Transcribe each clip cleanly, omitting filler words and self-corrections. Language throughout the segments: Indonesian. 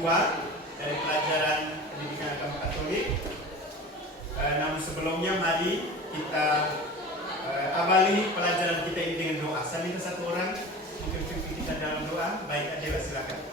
kedua dari pelajaran pendidikan agama Katolik. Namun sebelumnya mari kita awali pelajaran kita ini dengan doa. Saya minta satu orang untuk pimpin kita dalam doa. Baik, Adela silakan.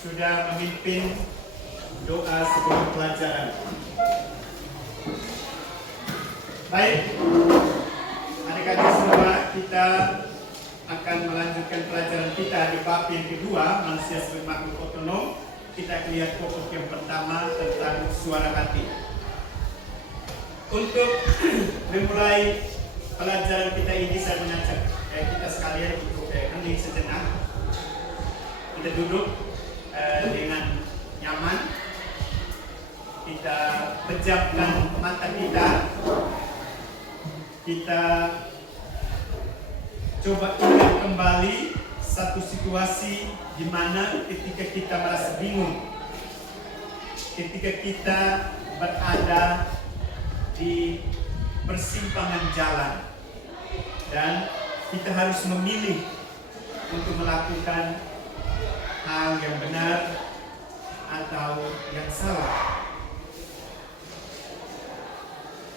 Sudah memimpin doa sebelum pelajaran. Baik, adik-adik semua, kita akan melanjutkan pelajaran kita di bab yang kedua, manusia sebagai makhluk otonom. Kita lihat pokok yang pertama tentang suara hati. Untuk memulai pelajaran kita ini, saya mengajak kita sekalian untuk hening sejenak. Kita duduk dengan nyaman, kita pejamkan mata kita, kita coba ingat kembali satu situasi di mana ketika kita merasa bingung, ketika kita berada di persimpangan jalan dan kita harus memilih untuk melakukan hal yang benar atau yang salah.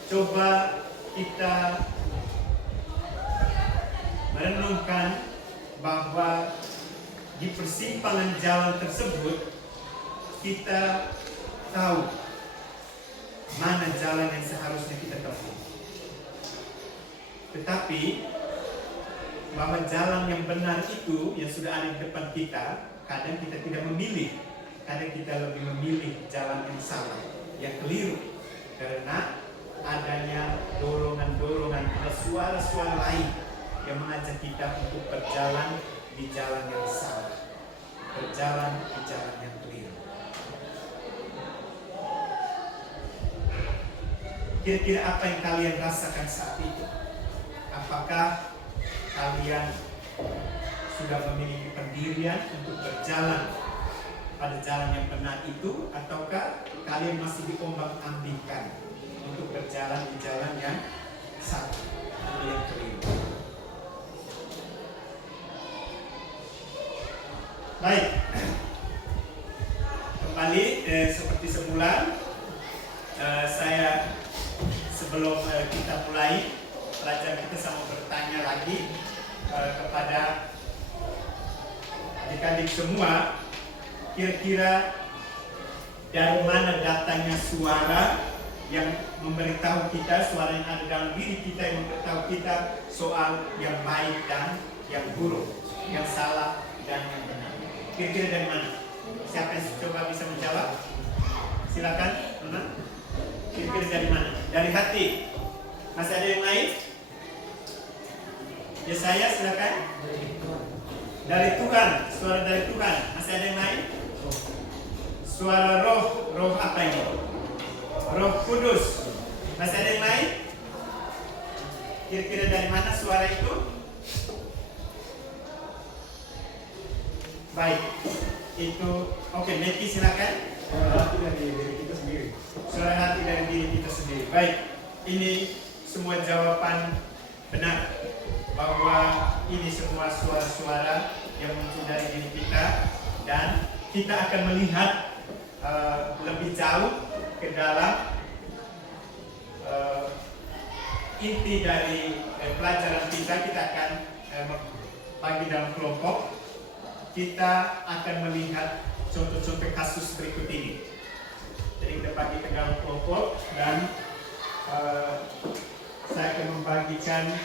Coba kita merenungkan bahwa di persimpangan jalan tersebut kita tahu mana jalan yang seharusnya kita tempuh. Tetapi bahwa jalan yang benar itu yang sudah ada di depan kita, kadang kita tidak memilih, kadang kita lebih memilih jalan yang salah, yang keliru, karena adanya dorongan-dorongan, ada suara-suara lain yang mengajak kita untuk berjalan di jalan yang salah, berjalan di jalan yang keliru. Kira-kira apa yang kalian rasakan saat itu? Apakah kalian sudah memiliki pendirian untuk berjalan pada jalan yang benar itu, ataukah kalian masih diombang-ambingkan untuk berjalan di jalan yang salah atau yang keliru? Baik, kembali seperti semula, saya sebelum kita mulai pelajaran kita, sama bertanya lagi kepada adik-adik semua, kira-kira dari mana datangnya suara yang memberitahu kita, suara yang ada dalam diri kita yang memberitahu kita soal yang baik dan yang buruk, yang salah dan yang benar. Kira-kira dari mana? Siapa yang coba bisa menjawab? Silakan, Nona. Kira-kira dari mana? Dari hati. Masih ada yang lain? Ya saya, silakan. Dari Tuhan, suara dari Tuhan. Masih ada yang lain? Suara roh, roh apa ini? Roh Kudus. Masih ada yang lain? Kira-kira dari mana suara itu? Baik, itu oke. Meki silakan. Suara hati dari diri kita sendiri. Suara hati dari diri kita sendiri. Baik, ini semua jawaban benar bahwa ini semua suara-suara yang muncul dari diri kita, dan kita akan melihat lebih jauh ke dalam inti dari pelajaran kita. Kita akan bagi dalam kelompok. Kita akan melihat contoh-contoh kasus berikut ini. Jadi kita bagi ke dalam kelompok, dan saya akan membagikan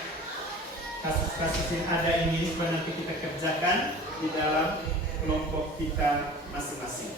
kasus-kasus yang ada ini supaya nanti kita kerjakan di dalam kelompok kita masing-masing.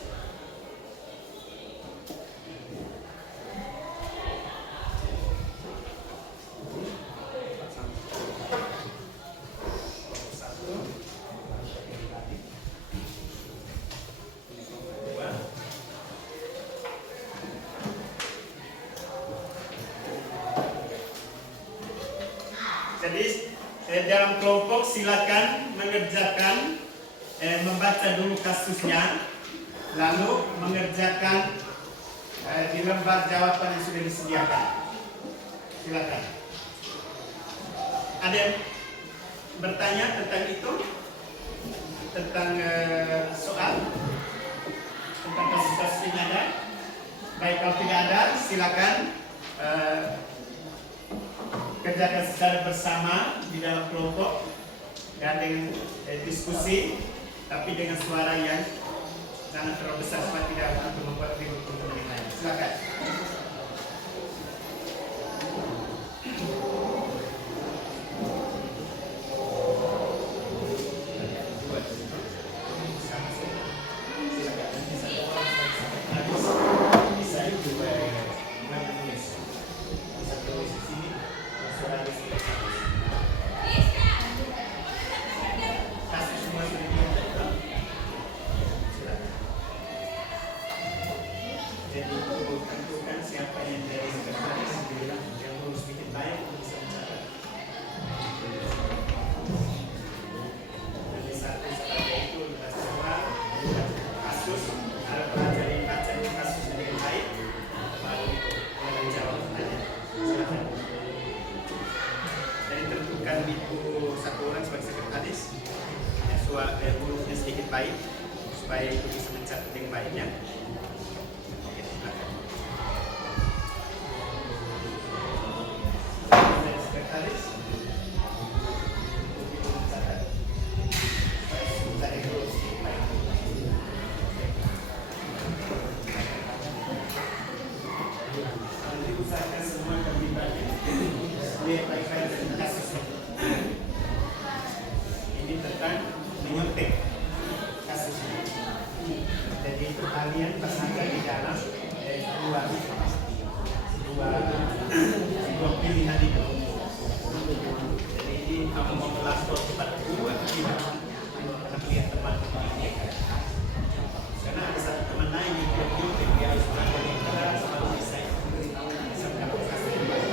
Jadi dalam kelompok silakan mengerjakan, membaca dulu kasusnya, lalu mengerjakan di lembar jawaban yang sudah disediakan. Silakan. Ada yang bertanya tentang itu? Tentang soal? Tentang kasus-kasus yang ada? Baik, kalau tidak ada, silakan kerjakan secara bersama di dalam kelompok dan dengan diskusi, tapi dengan suara yang jangan terlalu besar supaya tidak untuk membuat ribut teman yang lain. Silakan. Hurufnya sedikit baik supaya itu bisa mencatat dengan baiknya. Oke, silakan. Dari sekretaris, mencatat supaya huruf sedikit baik. Nanti usahakan semua terlibatnya. Lihat baik-baik dari kasusnya. Ini tentang menyuntik kasusnya. Jadi kalian pasangan di dalam dua pilihan itu. Jadi ini kamu mau melapor kepada dua tidak, karena lihat teman ini. Karena ada satu teman lain yang dia harus belajar yang keras, lalu bisa mendapat kasus yang baik.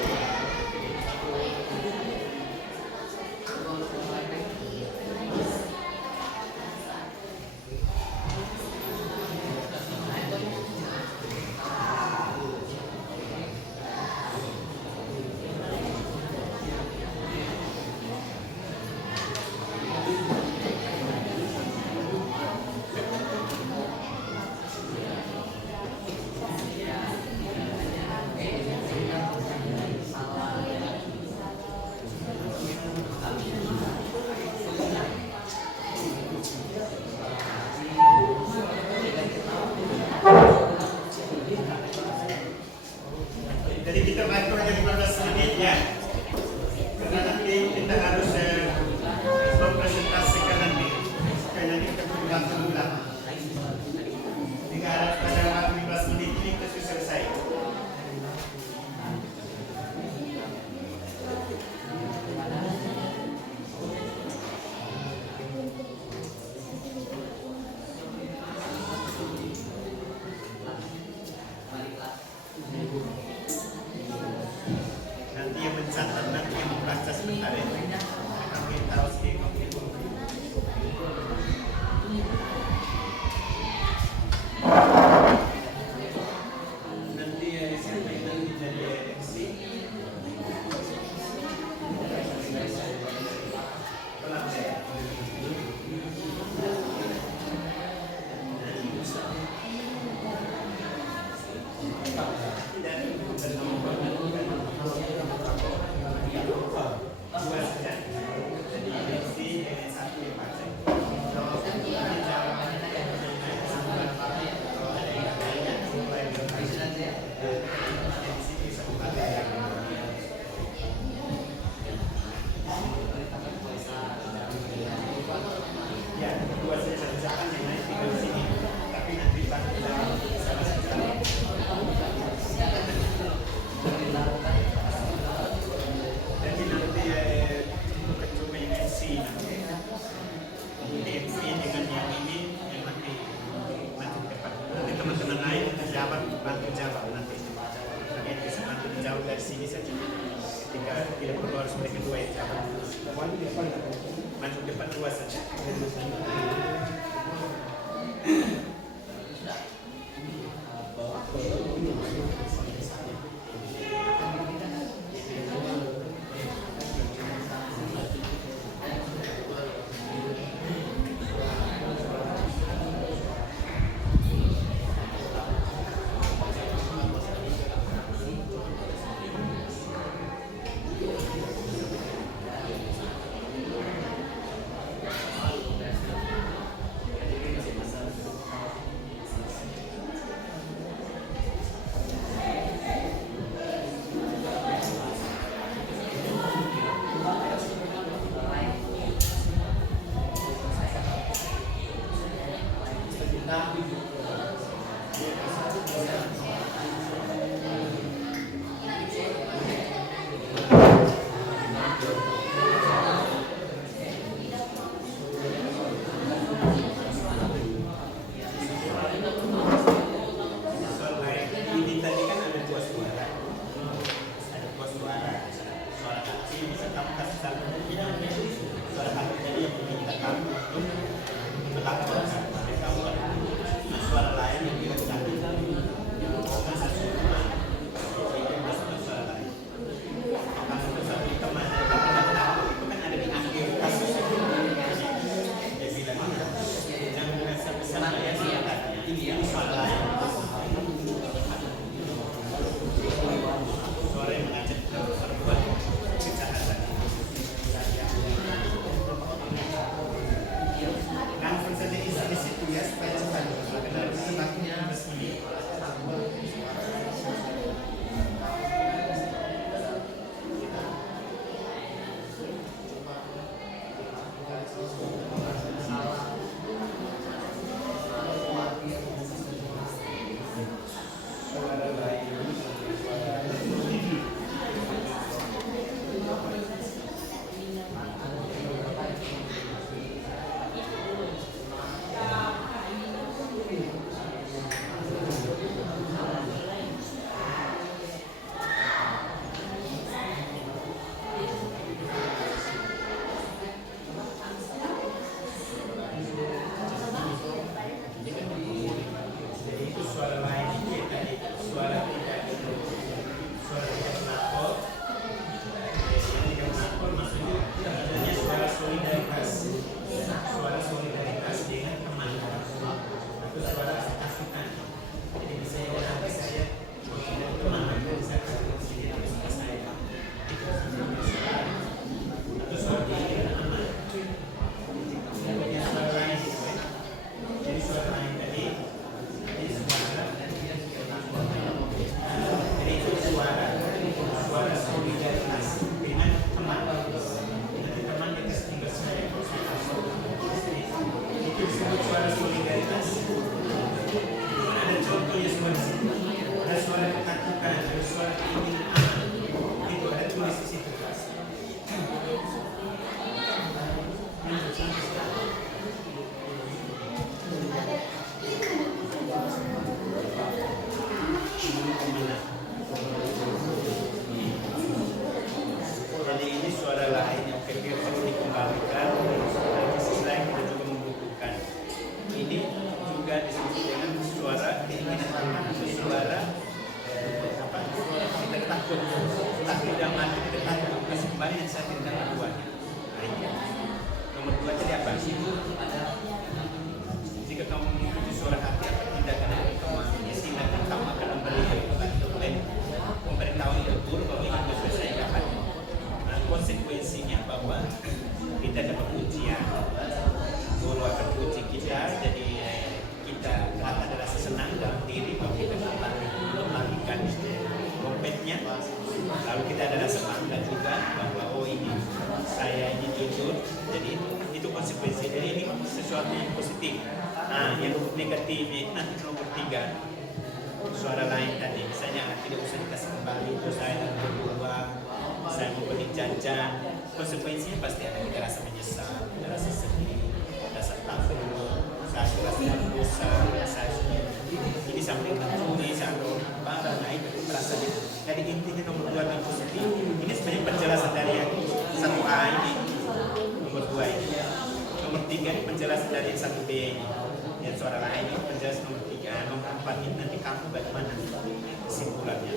jabat bantu jabat nanti. Kalian bisa bantu jauh dari sini saja. Ketika tidak perlu harus mereka dua yang jabat. Maju depan dua saja. negatifnya nanti nomor 3 suara lain tadi, misalnya tidak usah dikasih kembali, itu saya berdua, saya mau beli jajan, konsekuensinya pasti ada, kita rasa menyesal, kita rasa sedih, rasa takut, saya rasa berdosa, saya ini sampai menulis bersama bagaimana kesimpulannya.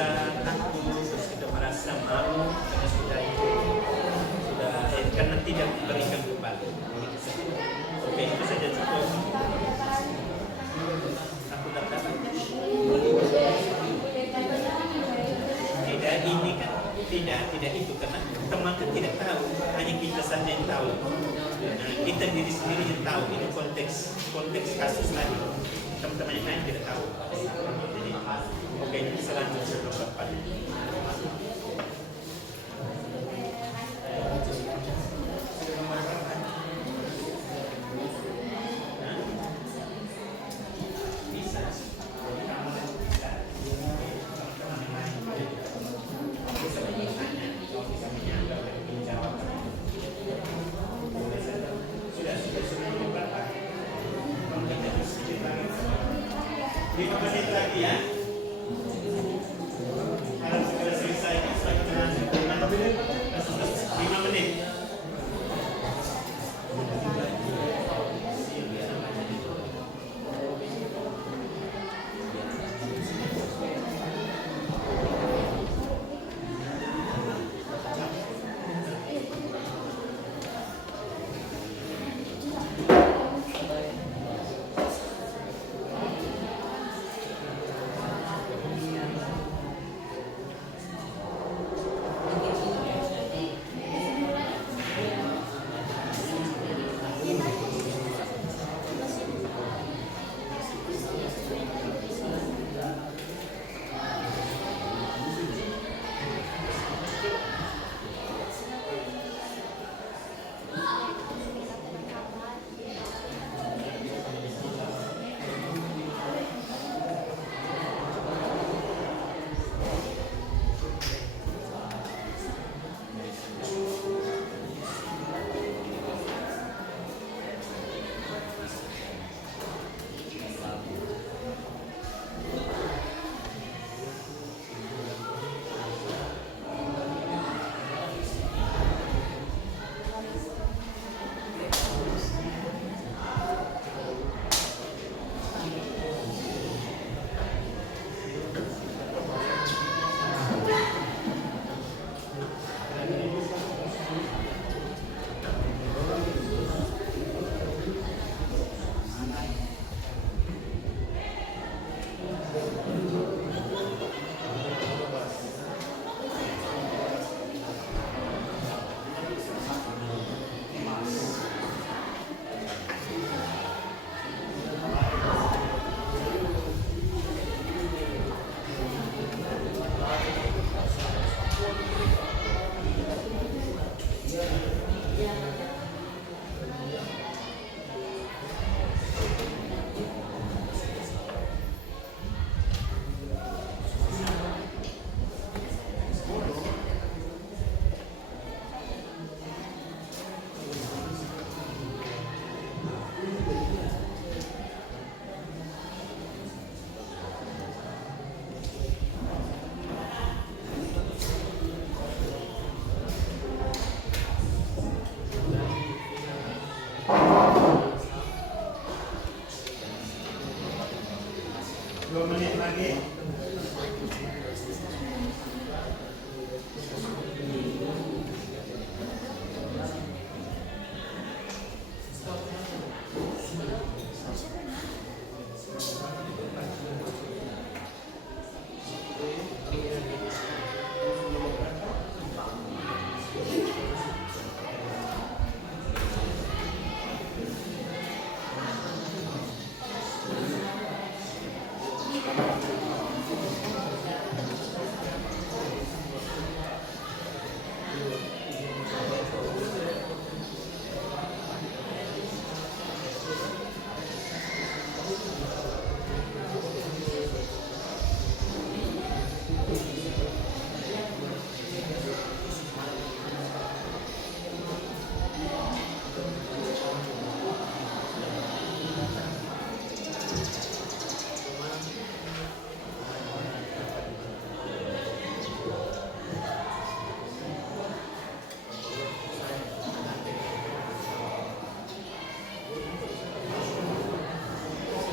merasa takut, terus kita merasa malu karena sudah karena tidak diberikan kembali. Oke, itu saja cukup. Aku dapat. Tidak, ini kan tidak itu karena teman kan tidak tahu, hanya kita saja yang tahu. Nah, kita diri sendiri yang tahu. Ini konteks kasus tadi. Teman-teman yang lain tidak tahu. Jadi, oke, ini selanjutnya nomor 4.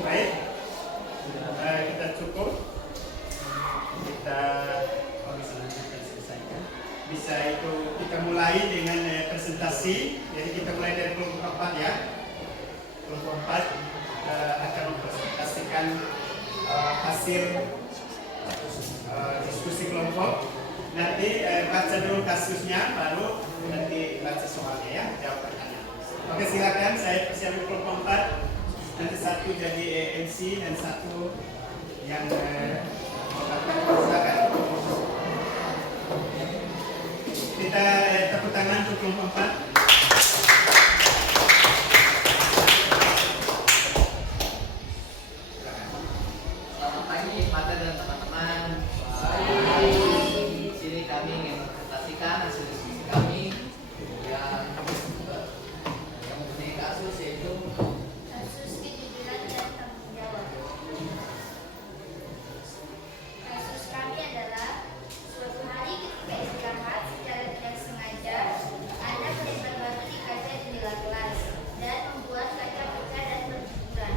Baik, kita cukup. Kita bisa itu kita mulai dengan presentasi. Jadi kita mulai dari kelompok 4 ya. Kelompok 4 akan mempresentasikan hasil diskusi kelompok. Nanti baca dulu kasusnya, baru nanti baca soalnya ya, jawab pertanyaan. Oke, silakan saya persiapkan kelompok 4. Nanti satu jadi MC dan satu yang silakan. Kita tepuk tangan untuk kelompok 4. Selamat pagi, Mata dan teman-teman. Di sini kami ingin mempresentasikan hasil diskusi kami yang mempunyai kasus yaitu Kasus kejujuran dan tanggung jawab. Kasus kami adalah suatu hari ketika istirahat secara tidak sengaja, Anda melempar batu di kaca jendela kelas dan membuat kaca pecah dan berguguran.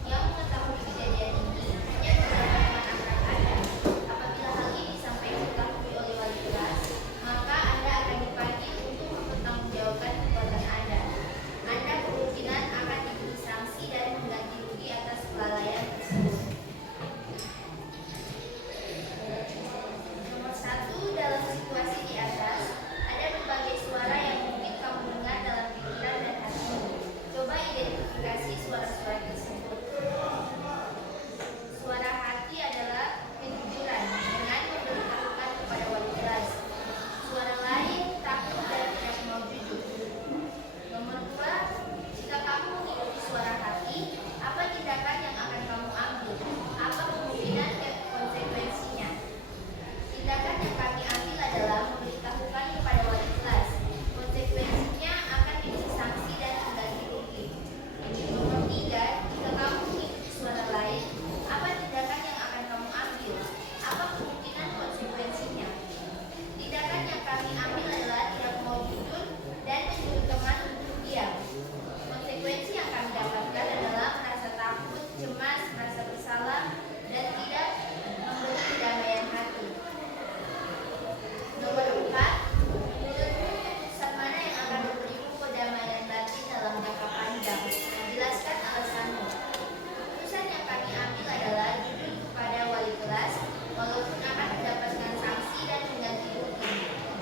Yang mengetahui kejadian ini hanya beberapa teman akrab Anda. Apabila hal ini sampai diketahui oleh wali kelas, maka Anda akan dipanggil untuk mempertanggungjawabkan perbuatan Anda. Anda kemungkinan akan diberi sanksi dan mengganti rugi atas kelalaian tersebut. Nomor 1, dalam situasi di atas, ada berbagai suara yang mungkin kamu dengar dalam pikiran dan hatimu. Coba identifikasi suara-suara tersebut. Suara hati adalah kejujuran dengan memberitahukan kepada wali kelas. Suara lain takut dan tidak mau jujur. Nomor 2, jika kamu mengikuti suara hati, apa tindakan yang akan kamu ambil? Apa kemungkinan dan konsekuensinya? Tindakan yang kami ambil adalah memberitahukan kepada wali kelas. Konsekuensinya akan diberi sanksi dan mengganti rugi. Nomor 3, jika kamu mengikuti suara lain, apa tindakan yang akan kamu ambil? Apa kemungkinan konsekuensinya? Tindakan yang kami ambil adalah tidak mau jujur dan menyuruh teman untuk diam. Konsekuensi yang kami dapatkan adalah merasa takut, cemas, merasa bersalah, dan tidak memberi kedamaian hati. Nomor 4, menurutmu keputusan mana yang akan memberimu kedamaian batin dalam jangka panjang? Jelaskan alasanmu. Keputusan yang kami ambil adalah jujur kepada wali kelas, walaupun akan mendapatkan sanksi dan mengganti rugi.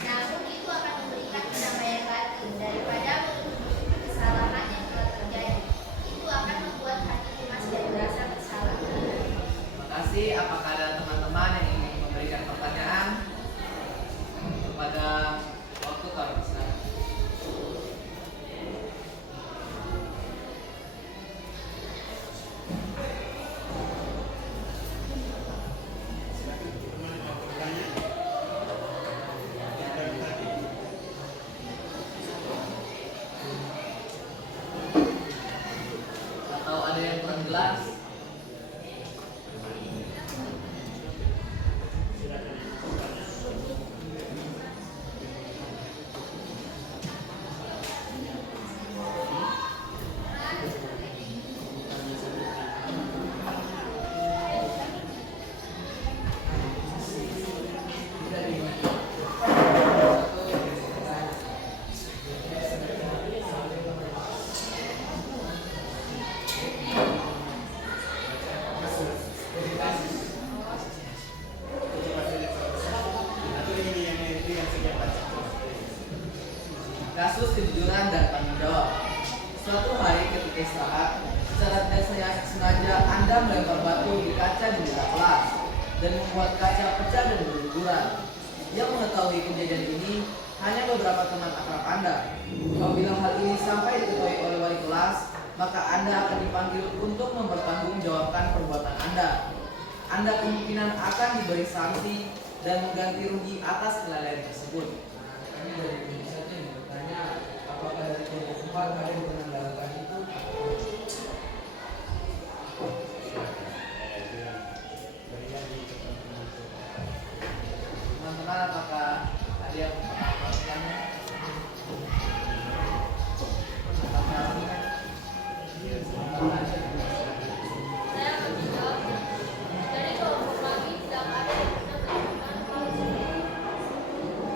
Namun itu akan memberikan kedamaian batin daripada menutup kesalahan yang telah terjadi. Itu akan membuat hati cemas dan merasa bersalah. terima kasih. Apakah ada teman-teman yang ingin memberikan pertanyaan kepada waktu kami sekarang? Silakan teman-teman yang mau bertanya. Atau ada yang kurang jelas? Kasus kejujuran dan tanggung jawab. Suatu hari ketika istirahat, secara tidak sengaja Anda melempar batu di kaca jendela kelas dan membuat kaca pecah dan berguguran. Yang mengetahui kejadian ini hanya beberapa teman akrab Anda. Apabila hal ini sampai diketahui oleh wali kelas, maka Anda akan dipanggil untuk mempertanggungjawabkan perbuatan Anda. Anda kemungkinan akan diberi sanksi dan mengganti rugi atas kelalaian tersebut. Kami dari Indonesia ini bertanya, apakah dari kelompok 4 ada yang pernah melakukan itu? Teman-teman, apakah ada yang pernah melakukannya? Apakah Saya menjawab, dari kelompok kami tidak ada yang pernah melakukan hal seperti itu.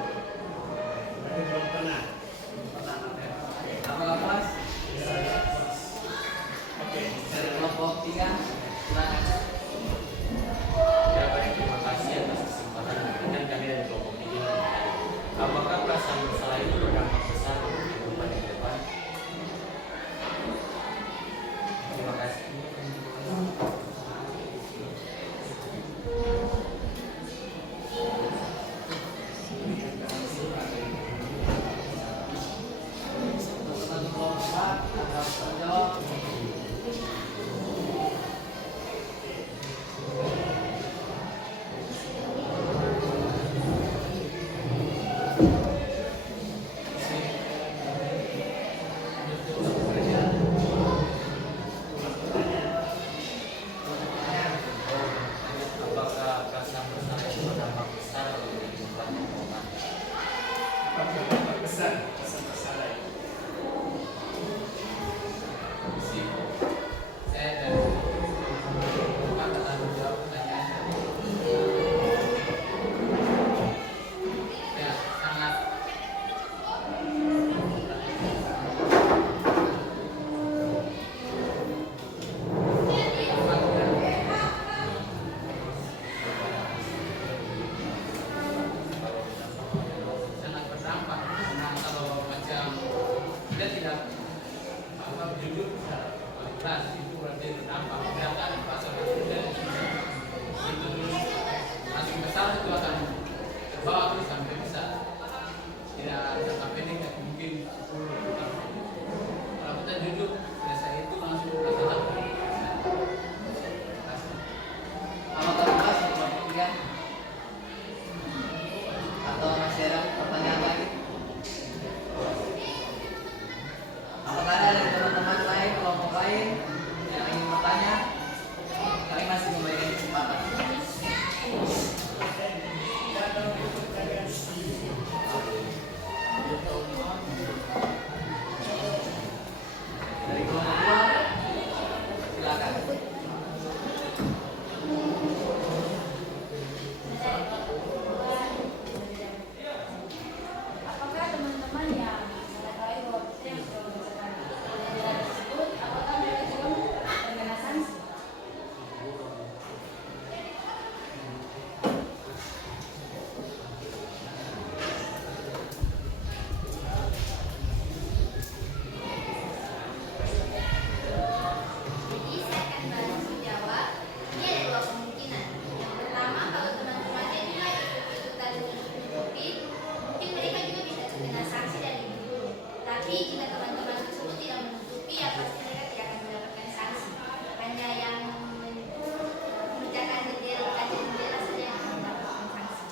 dua kemungkinan. Yang pertama, kalau teman-temannya juga ikut-ikutan menutupi, mungkin mereka juga bisa terkena sanksi dari guru. Tapi jika teman-teman tersebut tidak menutupi, ya pasti mereka tidak akan mendapatkan sanksi. Hanya yang mengerjakan kaca jendela saja yang akan mendapatkan sanksi.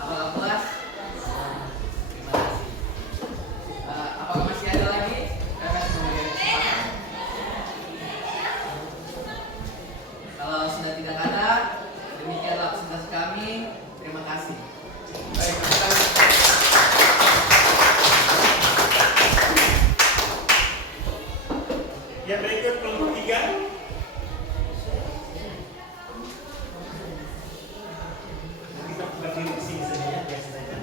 Apakah puas? Terima kasih. Apakah masih ada lagi? Saya kasih memberi kesempatan. Kalau sudah tidak ada, demikianlah presentasi kami. Terima kasih. Baik, kita yang berikut kelompok 3. Kita berdiri di sini saja ya, biasa saja.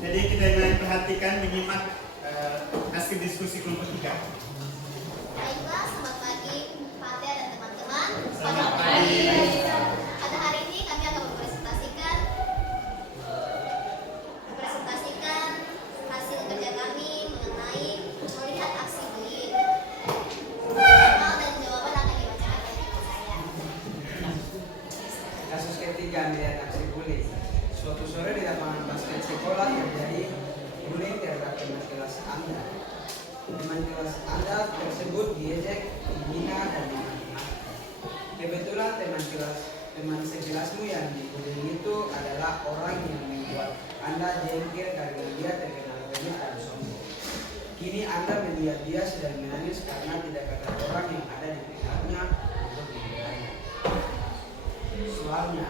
Jadi kita mulai perhatikan, menyimak hasil diskusi kelompok 3. Baiklah, selamat pagi Pak Tia dan teman-teman. Selamat pagi. Pada hari ini kami akan mempresentasikan hasil kerja kami mengenai melihat aksi bullying. Soal dan jawaban akan dibacakan oleh ibu saya. Kasus ketiga, melihat aksi bullying. Suatu sore di lapangan basket sekolah terjadi bullying terhadap teman kelas Anda. Teman kelas Anda tersebut diejek, dihina, dan dimaki-maki. Kebetulan teman sekelasmu yang dibullying itu adalah orang yang membuat Anda jengkel karena dia terkenal remeh dan sombong. Kini Anda melihat dia sedang menangis karena tidak ada orang yang ada di pihaknya untuk membelanya. Soalnya,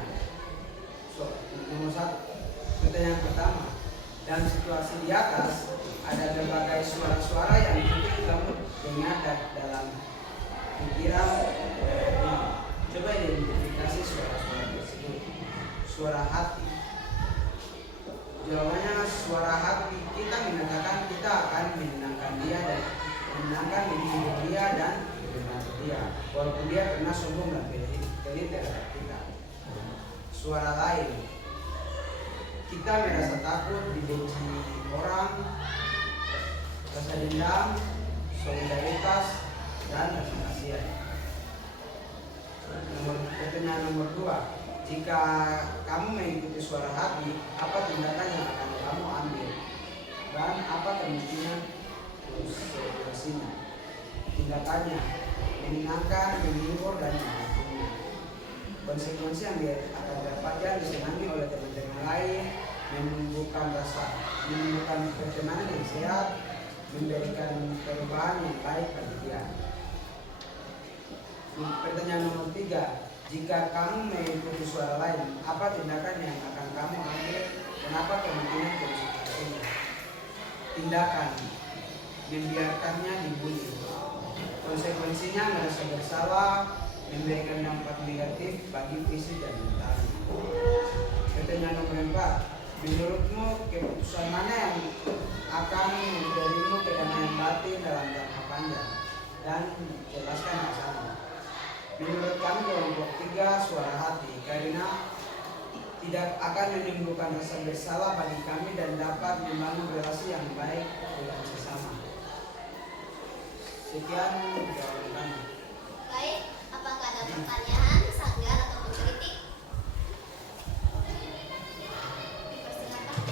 nomor 1, pertanyaan pertama. Dalam situasi di atas, ada berbagai suara-suara yang mungkin kamu dengar dalam pikiran. Coba identifikasi suara-suara tersebut. Suara hati. Jawabannya suara hati. Kita mengatakan kita akan menyenangkan dia dan menyenangkan menghibur dia dan membantu dia, walaupun dia pernah sombong dan pelit terhadap kita. Suara lain. Kita merasa takut dibenci orang, rasa dendam, solidaritas, dan rasa kasihan. Pertanyaan nomor 2. Jika kamu mengikuti suara hati, apa tindakan yang akan kamu ambil? Dan apa kemungkinan konsekuensinya? Tindakannya menyenangkan, menghibur, dan membantunya. Konsekuensi yang akan dapatkan disenangi oleh teman-teman lain, menumbuhkan pertemanan yang sehat, memberikan perubahan yang baik bagi dia. Pertanyaan nomor 3. Jika kamu mengikuti suara lain, apa tindakan yang akan kamu ambil? Kenapa kemungkinan konsekuensinya? Tindakan membiarkannya dibully. Konsekuensinya merasa bersalah, memberikan dampak negatif bagi fisik dan mental. Pertanyaan nomor 4. Menurutmu keputusan mana yang akan memberimu kedamaian batin dalam jangka panjang? Dan jelaskan alasannya. Menurut kami kelompok 3 suara hati, karena tidak akan menimbulkan rasa bersalah bagi kami dan dapat membangun relasi yang baik dengan sesama. Sekian jawaban kami. Baik, apakah ada pertanyaan, sanggahan, atau kritik? Dipersilakan.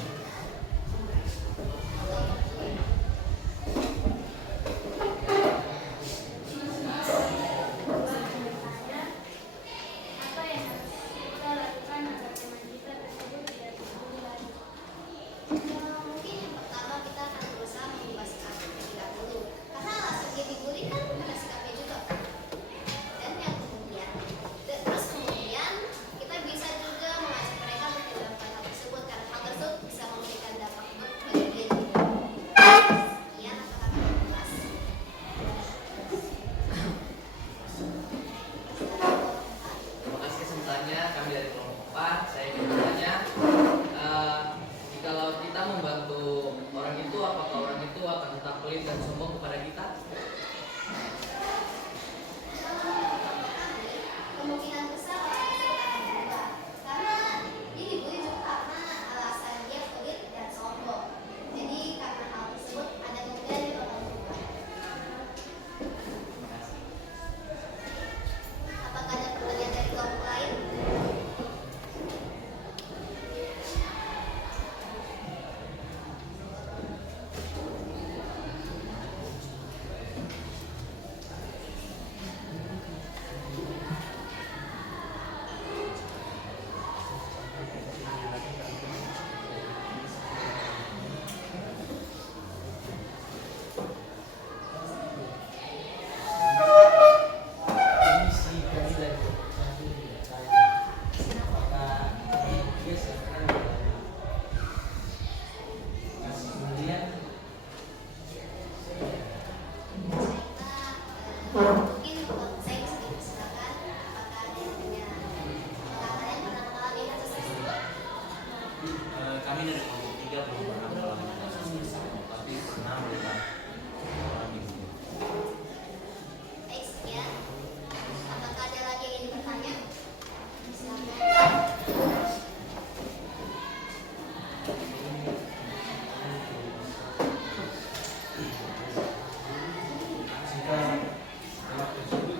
Apa yang harus kita lakukan agar teman kita tersebut tidak dibully lagi? Mungkin yang pertama kita akan berusaha mengubah sikap terlebih dahulu. Karena alasan dia dibully kan karena sikapnya juga. Saya bisa dipersilakan. Apakah ada yang punya? Apakah kalian pernah mengalami kasus tersebut? Kami dari kelompok 3 belum pernah mengalami kasus tersebut, tapi pernah melihat orang ini. Baik, sekian. Apakah ada lagi yang ingin bertanya? Silakan. Jika anak tersebut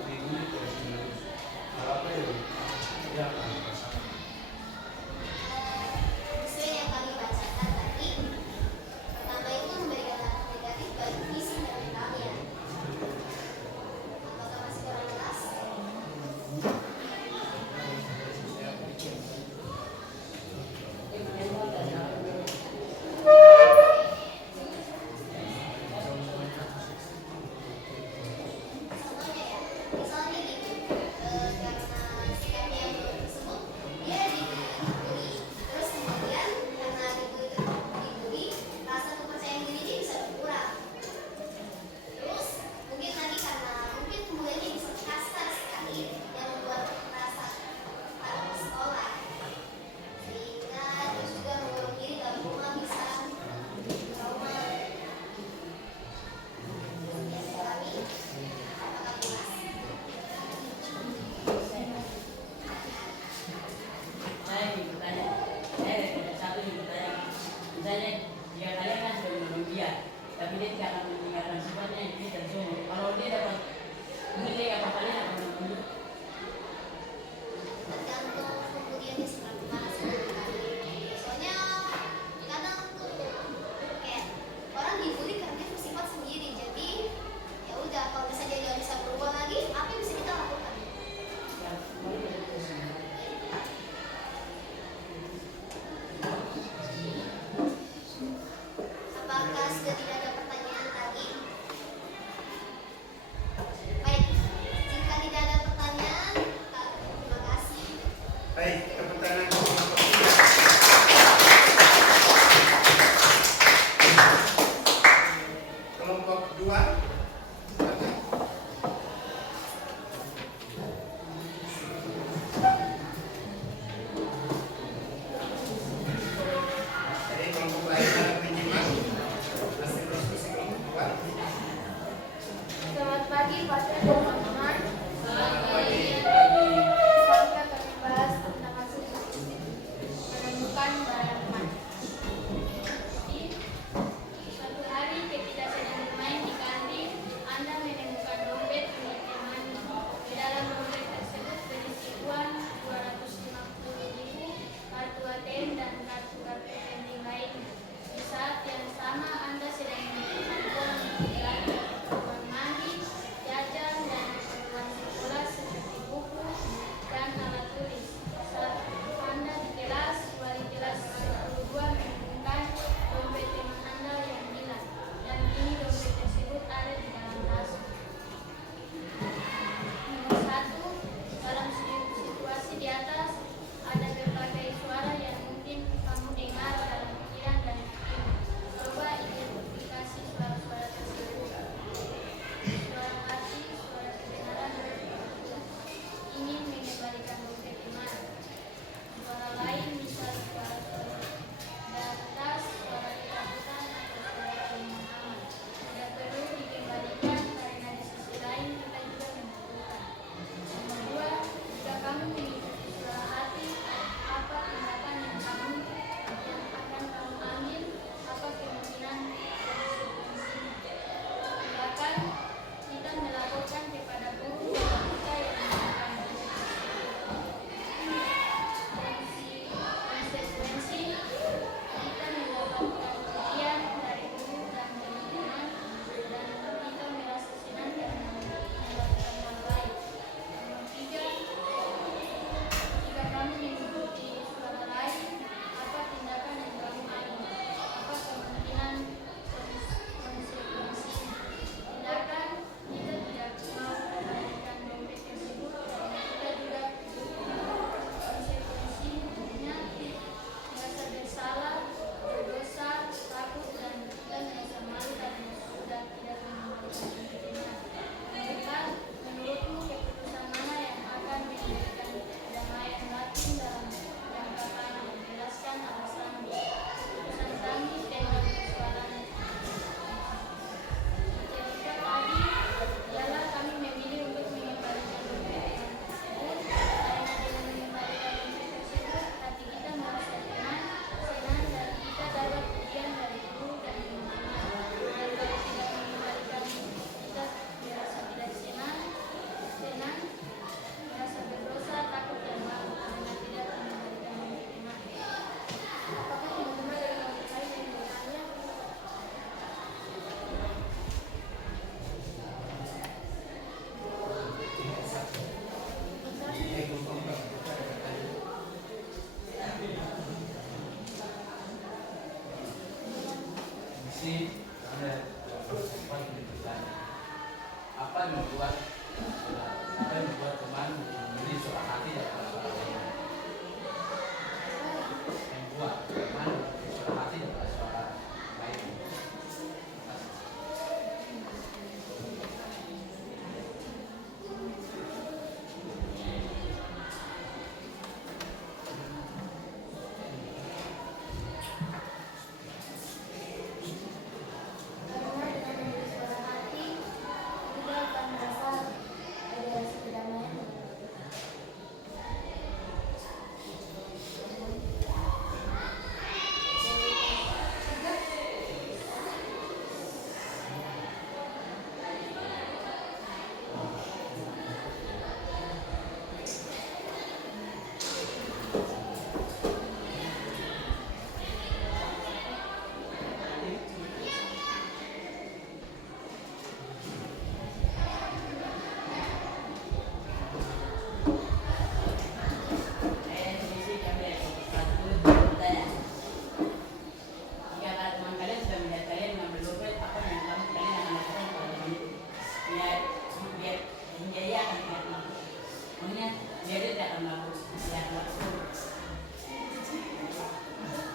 Maksudnya dia tidak akan melakukan yang langsung.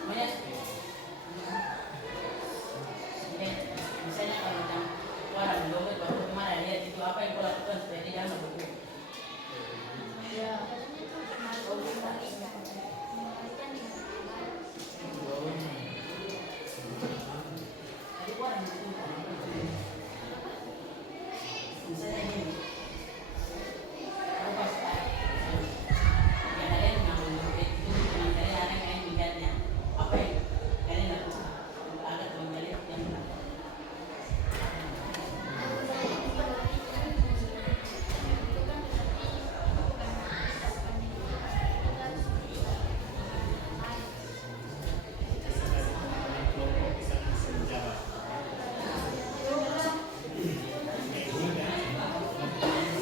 Maksudnya misalnya kalau macam orang dompet waktu kemarin lihat itu apa yang kau lakukan supaya dia jangan berbuat. Ya, katanya itu mau kembalikan. Kembalikan dengan baik. Jadi orang itu misalnya ini apa yang kalian mengambil dompet itu dengan kalian ada yang melihatnya apa yang kalian lakukan ada teman kalian yang kelompok bisa langsung menjawab.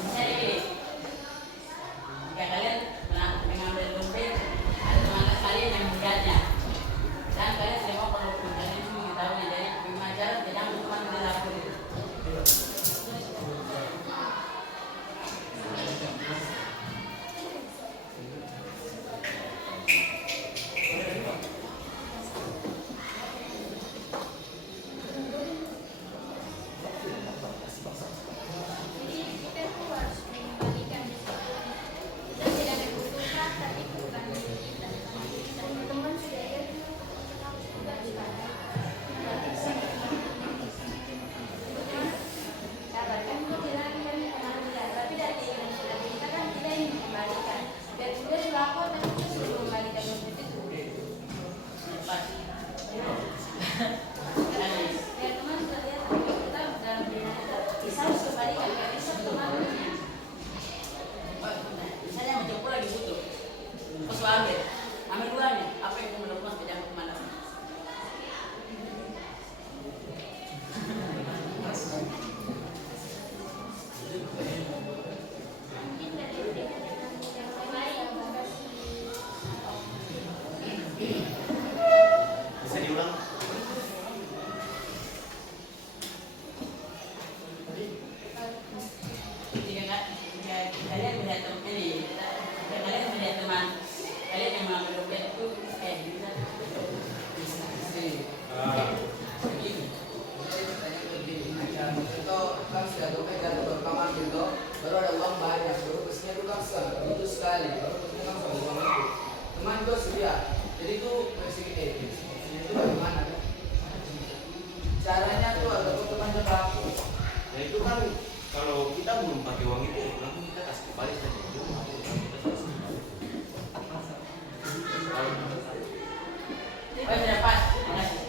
misalnya gini jika kalian mengambil dompet ada teman kalian yang melihatnya dan kalian semua kalau kalian itu mengetahui jadi bagaimana tidak teman kalian lakukan itu. Jadi kita tuh harus mengembalikan di situ. Kita tidak membutuhkan tapi bukan milik kita. Teman-teman sudah lihat itu harus juga sekarang. Sabar kan kau bilang kan kenal dia, tapi dari keinginan sudah kita kan kita ingin mengembalikan. Dan juga selaku dan kita sudah mengembalikan dompet itu. Pas. Ya teman sudah lihat kita dalam dunia kita bisa harus kembalikan karena bisa teman. Misalnya macam pula lagi butuh kau sudah ambil duluannya apa yang kamu lakukan tidak kemana. Mungkin dari yang lain Bisa diulang? Jika kalian melihat teman ini, jika kalian melihat teman kalian yang mengambil dompet itu bisa Begini, jadi pertanyaan begini, contoh kan sudah dompet jatuh baru kamu ambil toh, baru ada uang banyak, baru kesini tuh kan itu sekali, baru kesini kan soal uang itu, teman itu sudah, jadi itu versi itu bagaimana kan? Caranya tuh agar teman tetap, Nah itu kan kalau kita belum pakai uang itu, langsung kita kasih kembali saja. oh sudah pas, makasih.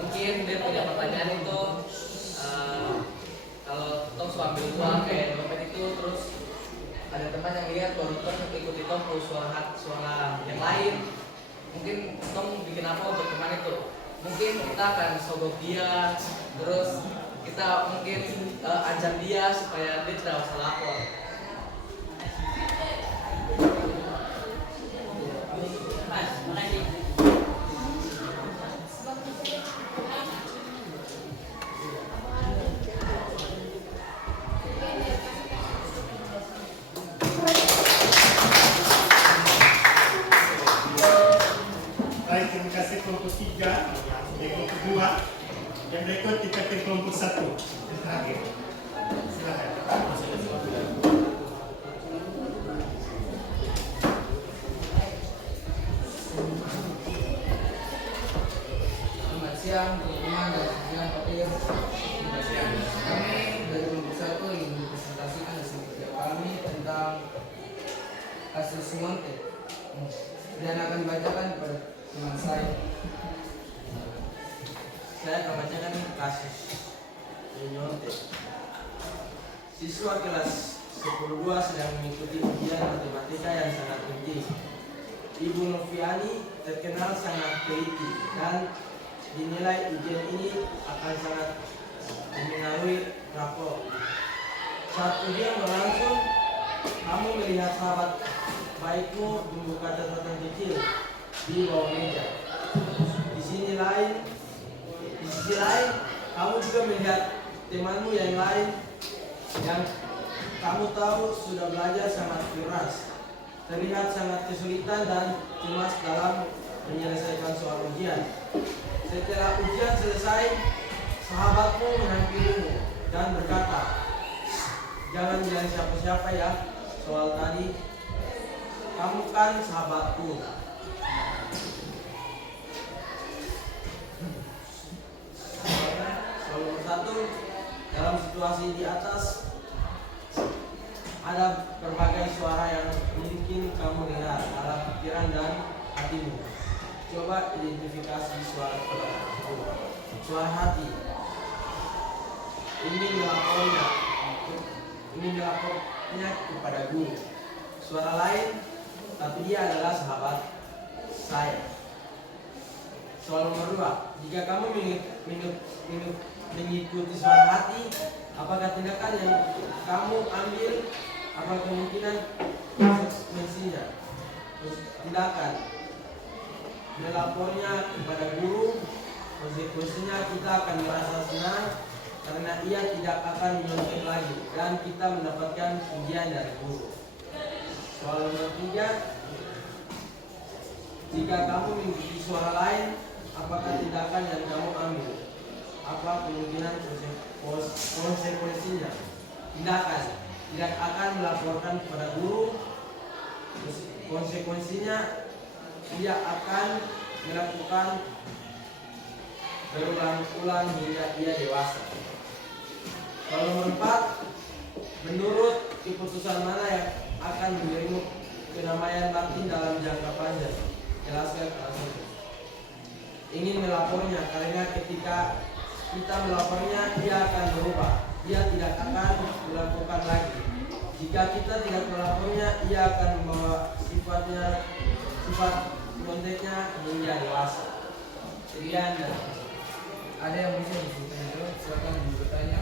Mungkin dia punya pertanyaan itu kalau tong suami ambil uang kayak dompet itu terus ada teman yang lihat baru tong ikuti tong ke suara yang lain, mungkin tong bikin apa untuk teman itu, mungkin kita akan sogok dia terus kita mungkin ajak dia supaya dia tidak usah lapor. Pas, makasih. Baik, terima kasih kelompok 3. Kelompok 2. Yang berikut kita ke kelompok 1. Yang terakhir. Silakan. Selamat siang teman-teman dan siang Fatir. Kami dari kelompok 1 ingin mempresentasikan hasil kerja kami tentang kasus Monte dan akan bacakan kepada teman saya. Saya akan bacakan kasus Nyontek. Siswa kelas 10-2 sedang mengikuti ujian matematika yang sangat penting. Ibu Noviani terkenal sangat teliti dan dinilai ujian ini akan sangat mempengaruhi rapor. Saat ujian berlangsung, kamu melihat sahabat baikmu membuka catatan kecil di bawah meja. Di sisi lain, kamu juga melihat temanmu yang lain yang kamu tahu sudah belajar sangat keras, terlihat sangat kesulitan dan cemas dalam menyelesaikan soal ujian. Setelah ujian selesai, sahabatmu menghampirimu dan berkata, "Jangan bilang siapa-siapa ya soal tadi, kamu kan sahabatku." Soal nomor 1, dalam situasi di atas ada berbagai suara yang mungkin kamu dengar dalam pikiran dan hatimu. Coba identifikasi suara tersebut. Suara hati ingin melapornya kepada guru. Suara lain, tapi dia adalah sahabat saya. Soal nomor 2, jika kamu mengikuti suara hati, apakah tindakan yang kamu ambil, apa kemungkinan konsekuensinya? Tindakan melapornya kepada guru, konsekuensinya kita akan merasa senang karena ia tidak akan menyontek lagi dan kita mendapatkan pujian dari guru. Soal nomor 3, jika kamu mengikuti suara lain, apakah tindakan yang kamu ambil, apa kemungkinan konsekuensinya? Tindakan tidak akan melaporkan kepada guru, konsekuensinya dia akan melakukan berulang-ulang hingga ia dewasa. Kalau nomor 4, menurut keputusan mana yang akan memberimu kedamaian batin dalam jangka panjang? Jelaskan alasannya. Ingin melapornya karena ketika kita melapornya dia akan berubah, dia tidak akan melakukan lagi. Jika kita tidak melapornya, ia akan membawa sifat konteknya hingga dewasa. Sekian. Ada yang bisa disebutkan itu? Silakan bertanya.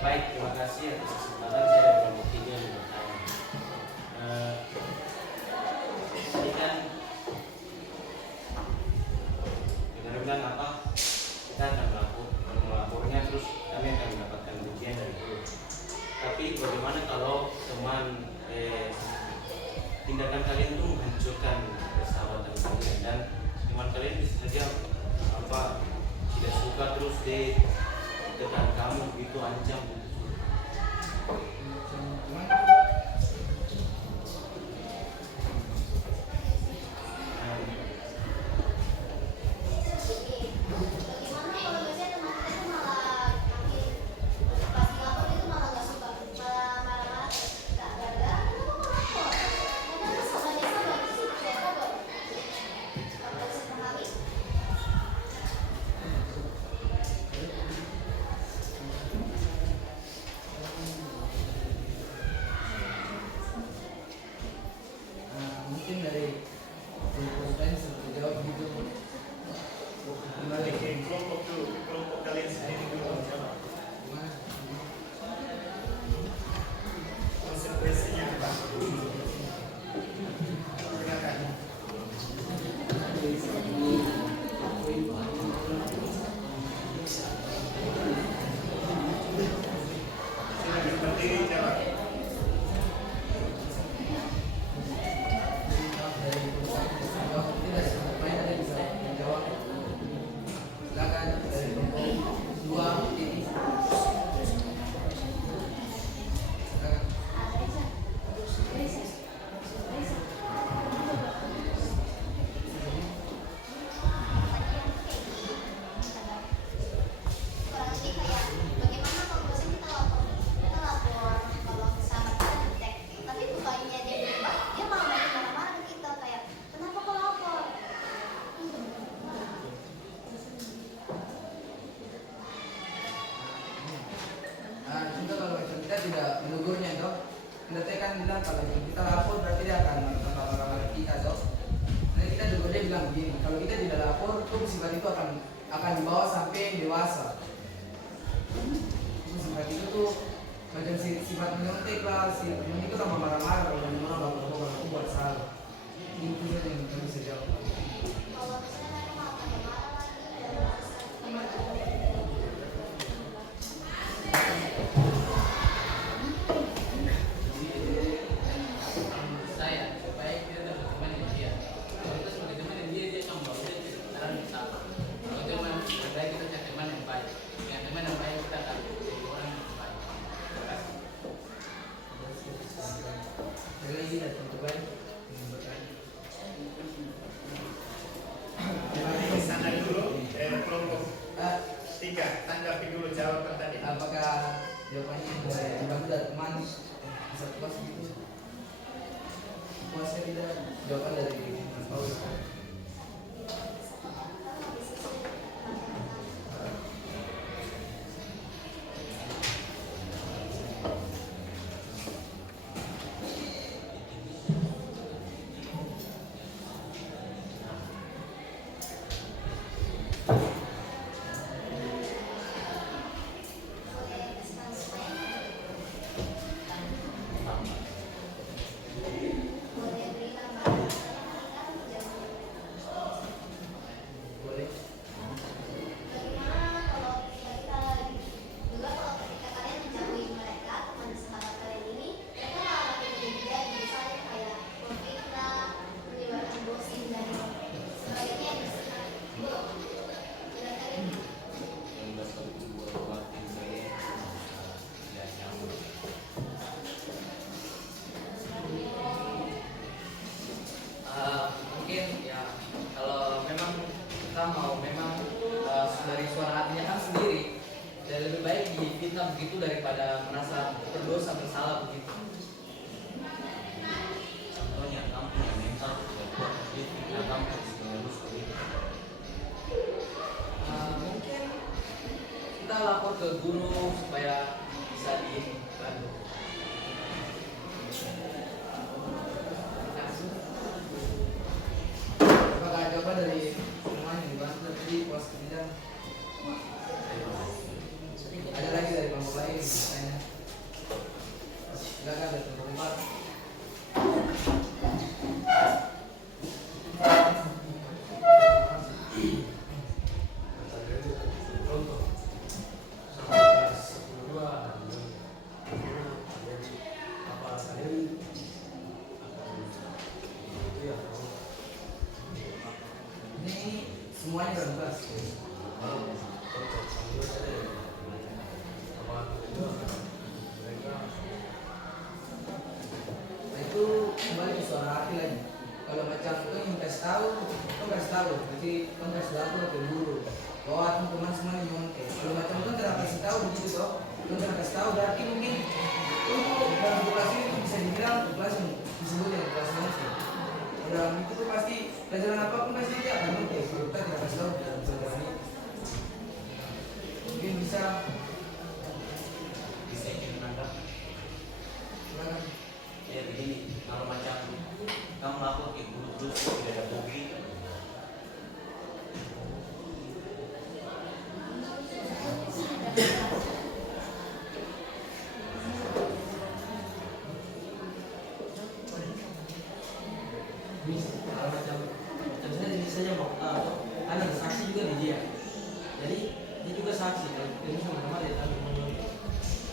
Baik, terima kasih atas kesempatan saya dari kelompok 3 yang bertanya. Ini kan dengan bilang apa? Kita akan melapornya, terus kami akan mendapatkan pujian dari guru. Tapi bagaimana kalau teman tindakan kalian itu menghancurkan persahabatan kalian dan teman kalian bisa saja tidak suka terus tekan kamu begitu, ancam gitu. Bagaimana kalau biasanya teman kita itu malah pas lapor itu malah nggak suka, malah marah-marah, nggak gara-gara kenapa kok lapor? Padahal sahabatnya sama itu sih biasa kok. Kalau bisa memahami. Mungkin dari lain seperti jawab gitu. Balik ke kelompok kalian sendiri dulu jawab. Gimana? Konsekuensinya apa? Silakan. Silakan berdiri jawab. Kurang lebih kayak bagaimana kalau biasanya kita lapor kalau sahabat kita ngetek, tapi bukannya dia berubah, dia malah makin marah-marah ke kita kayak kenapa kau lapor? Juga kalau kita tidak menegurnya itu, kita kan bilang kalau kita lapor berarti dia akan marah-marah kita toh. Nah kita juga dia bilang begini, kalau kita tidak lapor, tuh sifat itu akan dibawa sampai dewasa. Sifat itu tuh macam sifat menyontek lah, sifat itu sama marah-marah kalau orang aku buat salah. Itu saja yang kita bisa jawab. Kalau misalnya mereka malah pada marah bertiga, tanggapi dulu jawaban tadi. Apakah jawabannya dari dibantu dari teman bisa puas gitu? Puasnya tidak jawaban dari Mas Paul. Boleh. Bagaimana kalau kita juga kalau ketika kalian menjauhi mereka, teman sahabat kalian ini, mereka malah makin menjadi misalnya kayak memfitnah, menyebarkan gosip dan sebagainya yang bersifat buruk. Dan kalian yang dapat buat batin saya ya nyambung. Mungkin ya kalau memang kita mau memang dari suara hatinya kan sendiri, dan lebih baik difitnah begitu daripada merasa berdosa bersalah begitu. Contohnya kamu punya mental sudah kuat, dia fitnah kamu terus Mungkin kita lapor ke guru supaya bisa dibantu. Apakah jawaban dari semua yang dibantu tadi puas tidak? Ada lagi dari kelompok lain misalnya. Silakan dari kelompok 4. Ini semuanya berkelas. Nah itu kembali ke suara hati lagi. Kalau macam itu yang kasih tahu, berarti kamu kasih lapor ke guru. Bahwa teman-teman semua ini nyontek. Kalau macam itu tidak kasih tahu begitu toh, itu tidak kasih tahu berarti mungkin itu dalam kelas ini tuh bisa dibilang kelas yang disebut yang kelas nyontek. Dalam itu tuh pasti pelajaran apapun pasti dia akan nyontek. Kalau kita tidak kasih tahu dalam pelajaran ini, mungkin bisa. bisa ingin menanggapi. Silakan. Ya begini, kalau macam kamu lapor ke guru terus tidak ada bukti, Kalau macam saya mau tahu, kan ada saksi juga di dia. Jadi dia juga saksi. Kalau ini sama-sama dia tahu,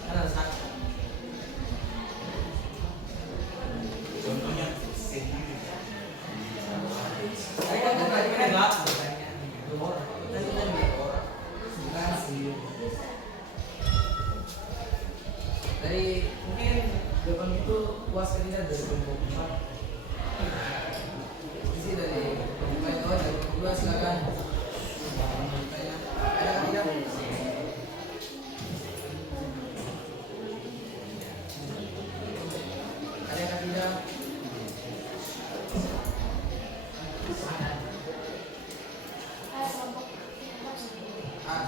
kan ada saksi. contohnya sendiri. Saya kan tadi enggak, dua orang. Tadi kan dua orang. Silakan sih. Dari mungkin jawaban itu puas tidak dari kelompok 4. Isi dari kelompok itu dari kelompok 2 silakan. Ada kan tidak? Ada kan tidak? Ah,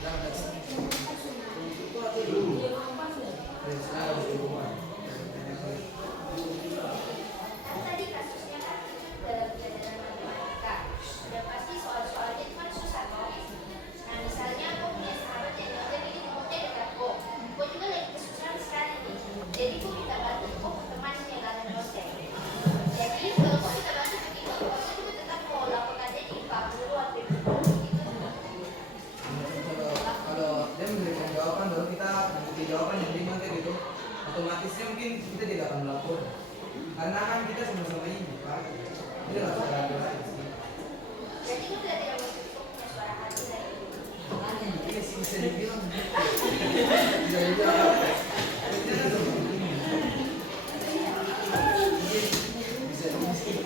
jangan. tadi kasusnya kan dalam pelajaran matematika, udah pasti soal-soalnya itu kan susah toh. Nah misalnya aku punya sahabat yang nyontek ini nyontek dekat Ko juga lagi kesusahan sekali nih. Jadi aku minta bantu Ko ke temannya karena nyontek. Jadi kalau Ko minta bantu begitu, Ko juga tetap mau lakukan dia di Pak Guru atau Ibu Guru gitu. Kalau dia memberikan jawaban baru kita mengikuti jawaban yang dia gitu, otomatisnya mungkin kita tidak akan melapor karena kan kita sama-sama ini Pak. Ini nggak bisa lagi sih. Jadi aku tidak mau punya suara hati lagi. Ini sih bisa dibilang begitu. Bisa dibilang apa? Kita kan sama ini. Mungkin bisa dibilang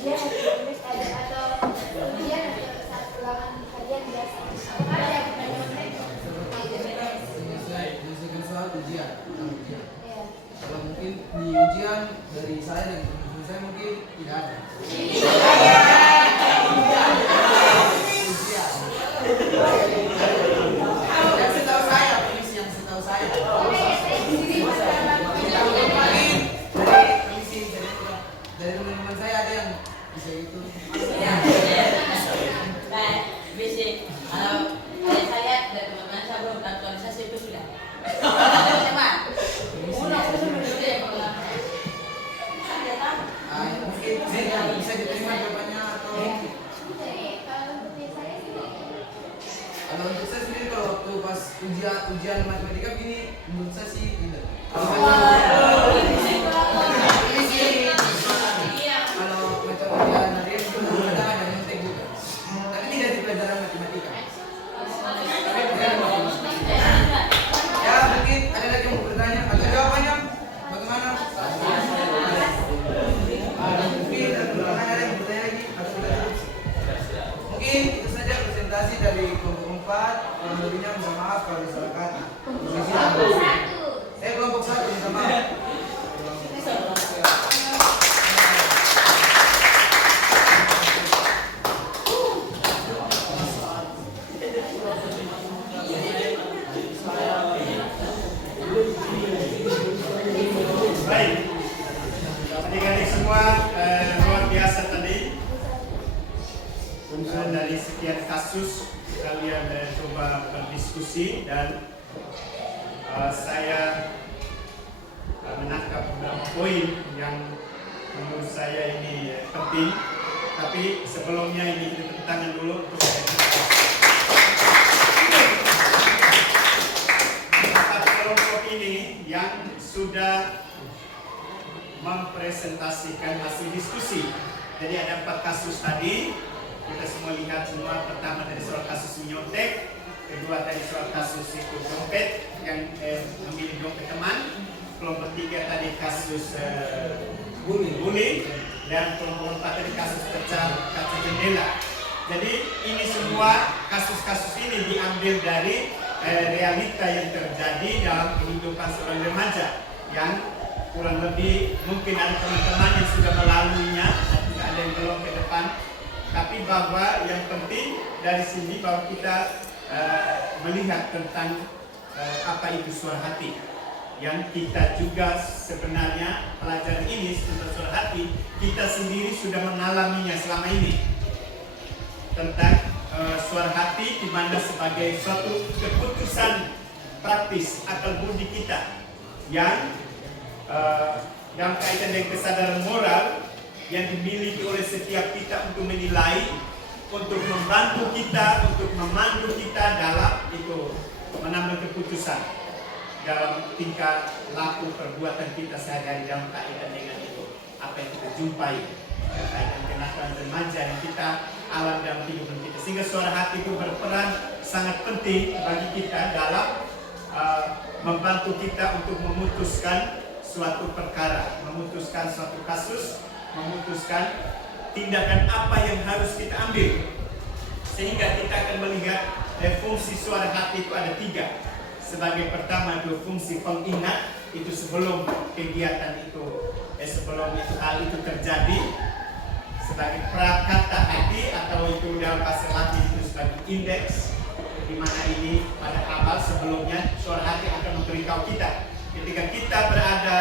ujian atau ujian atau saat ulangan kalian biasa? Apakah ada yang pernah nyontek? Menyelesaikan soal ujian. Iya. Kalau mungkin di ujian dari saya dan teman-teman saya mungkin tidak ada. Ujian. Yang setahu saya, komisi yang setahu saya. Dari teman-teman saya ada yang bisa itu. Baik, bisa. Kalau saya lihat dari teman-teman saya belum aktualisasi itu sudah. Teman-teman, ulang dulu ya pengalaman. Saya tahu. Mungkin bisa diterima jawabannya atau kalau untuk saya sendiri kalau waktu pas ujian matematika begini menurut saya sih tidak. Kalau macam ujian hari ini kadang ada nyontek juga. Tapi tidak di pelajaran matematika. Ya mungkin ada lagi yang mau bertanya atau jawabannya bagaimana? Mungkin ada yang bertanya lagi atau sudah cukup? Mungkin itu saja presentasi dari kelompok 4. Kurang lebihnya minta maaf kalau salah kata. Kelompok 1 minta maaf. Baik, adik-adik semua luar biasa tadi. Dari sekian kasus kalian coba berdiskusi dan saya menangkap beberapa poin yang menurut saya ini penting. Tapi sebelumnya ini kita tepuk tangan dulu untuk empat kelompok ini yang sudah mempresentasikan hasil diskusi. Jadi ada 4 kasus tadi. Kita semua lihat semua. Pertama dari soal kasus menyontek, kedua tadi soal kasus itu dompet yang memilih dompet teman, kelompok 3 tadi kasus bullying, dan kelompok 4 tadi kasus kaca jendela. Jadi ini semua kasus-kasus ini diambil dari realita yang terjadi dalam kehidupan seorang remaja yang kurang lebih mungkin ada teman-teman yang sudah melaluinya, tidak ada yang belum ke depan. Tapi bahwa yang penting dari sini bahwa kita melihat tentang apa itu suara hati, yang kita juga sebenarnya pelajaran ini tentang suara hati kita sendiri sudah mengalaminya selama ini tentang suara hati, di mana sebagai suatu keputusan praktis akal budi kita yang dalam kaitan dengan kesadaran moral yang dimiliki oleh setiap kita untuk menilai, untuk membantu kita, untuk memandu kita dalam itu mengambil keputusan dalam tingkah laku perbuatan kita sehari-hari dalam kaitan dengan itu apa yang kita jumpai kaitan kenakalan remaja yang kita alami dalam kehidupan kita, sehingga suara hati itu berperan sangat penting bagi kita dalam membantu kita untuk memutuskan suatu perkara, memutuskan suatu kasus, memutuskan tindakan apa yang harus kita ambil. Sehingga kita akan melihat fungsi suara hati itu ada 3. Sebagai pertama itu fungsi pengingat, itu sebelum kegiatan itu, sebelum itu hal itu terjadi, sebagai prakata hati, atau itu dalam bahasa Latin itu sebagai indeks, di mana ini pada awal sebelumnya suara hati akan memberitahu kita ketika kita berada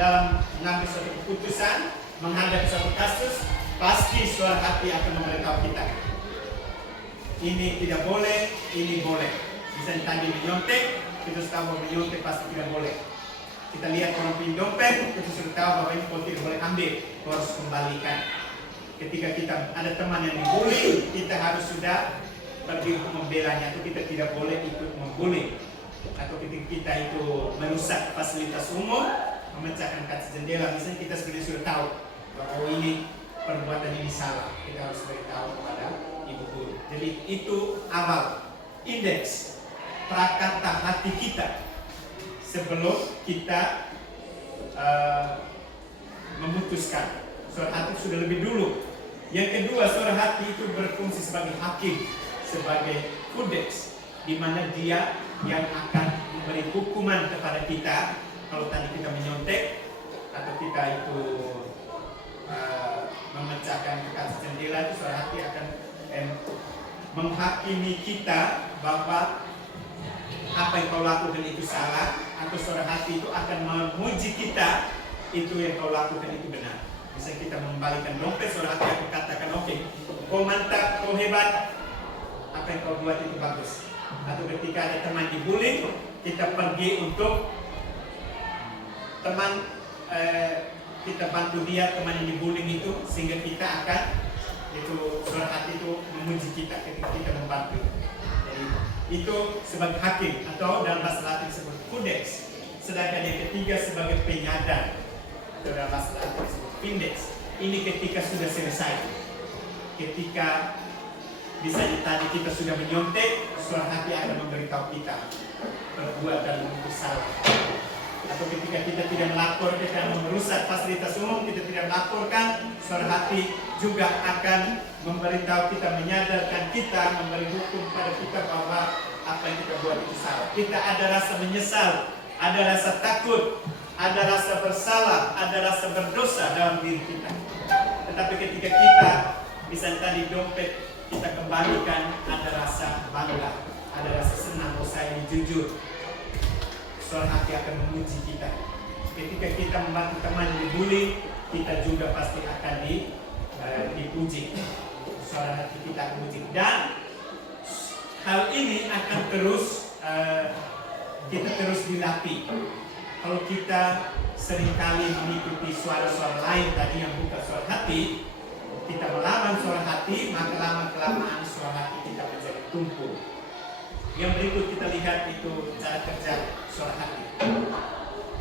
dalam mengambil suatu keputusan, menghadapi suatu kasus, pasti suara hati akan memberitahu kita ini tidak boleh, ini boleh. Misalnya tadi menyontek, kita sudah tahu bahwa menyontek pasti tidak boleh. Kita lihat orang punya dompet, kita sudah tahu bahwa ini tidak boleh ambil, harus kembalikan. Ketika kita ada teman yang dibully, kita harus sudah pergi untuk membelanya, atau kita tidak boleh ikut membully. Atau ketika kita itu merusak fasilitas umum, memecahkan kaca jendela, misalnya kita sebenarnya sudah tahu bahwa ini perbuatan ini salah, kita harus beritahu kepada ibu guru. Jadi itu awal indeks prakata hati kita sebelum kita memutuskan Suara hati sudah lebih dulu. Yang kedua, suara hati itu berfungsi sebagai hakim, sebagai kodeks, di mana dia yang akan memberi hukuman kepada kita. Kalau tadi kita menyontek atau kita itu memecahkan kaca jendela, itu suara hati akan menghakimi kita bahwa apa yang kau lakukan itu salah, atau suara hati itu akan memuji kita itu yang kau lakukan itu benar. Bisa kita membalikan dompet, suara hati akan katakan oke, kau mantap, kau hebat, apa yang kau buat itu bagus. Atau ketika ada teman dibully, kita pergi untuk teman kita bantu dia, teman yang dibullying itu, sehingga kita akan itu suara hati itu memuji kita ketika kita membantu. Jadi itu sebagai hakim, atau dalam bahasa Latin disebut codex. Sedangkan yang ketiga sebagai penyadar, atau dalam bahasa Latin disebut index. Ini ketika sudah selesai, ketika misalnya tadi kita sudah menyontek, suara hati akan memberitahu kita perbuatan itu salah. Atau ketika kita tidak melaporkan, kita merusak fasilitas umum, kita tidak melaporkan, suara hati juga akan memberitahu kita, menyadarkan kita, memberi hukum pada kita bahwa apa yang kita buat itu salah. Kita ada rasa menyesal, ada rasa takut, ada rasa bersalah, ada rasa berdosa dalam diri kita. Tetapi ketika kita, misalnya tadi dompet kita kembalikan, ada rasa bangga, ada rasa senang, oh saya ini jujur. Suara hati akan memuji kita. Ketika kita membantu teman dibully, kita juga pasti akan dipuji. Suara hati kita akan memuji. Dan hal ini akan terus kita terus dilatih. Kalau kita seringkali mengikuti suara-suara lain tadi yang bukan suara hati, kita melawan suara hati, maka lama-kelamaan suara hati kita menjadi tumpul. Yang berikut kita lihat itu cara kerja suara hati.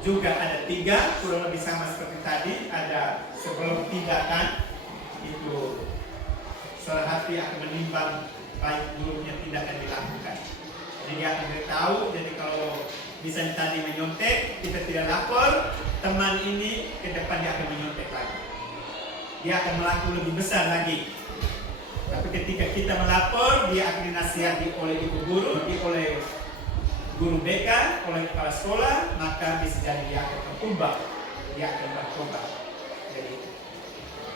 Juga ada 3, kurang lebih sama seperti tadi. Ada sebelum tindakan, itu suara hati akan menimbang baik buruknya tindakan dilakukan. Jadi dia akan beritahu. Jadi kalau misalnya tadi menyontek, kita tidak lapor, teman ini ke depan dia akan menyontek lagi. Dia akan melakukan lebih besar lagi. Tapi ketika kita melapor, dia akan dinasihati oleh ibu guru, oleh guru BK, oleh kepala sekolah, maka bisa jadi dia akan berubah, dia akan berubah.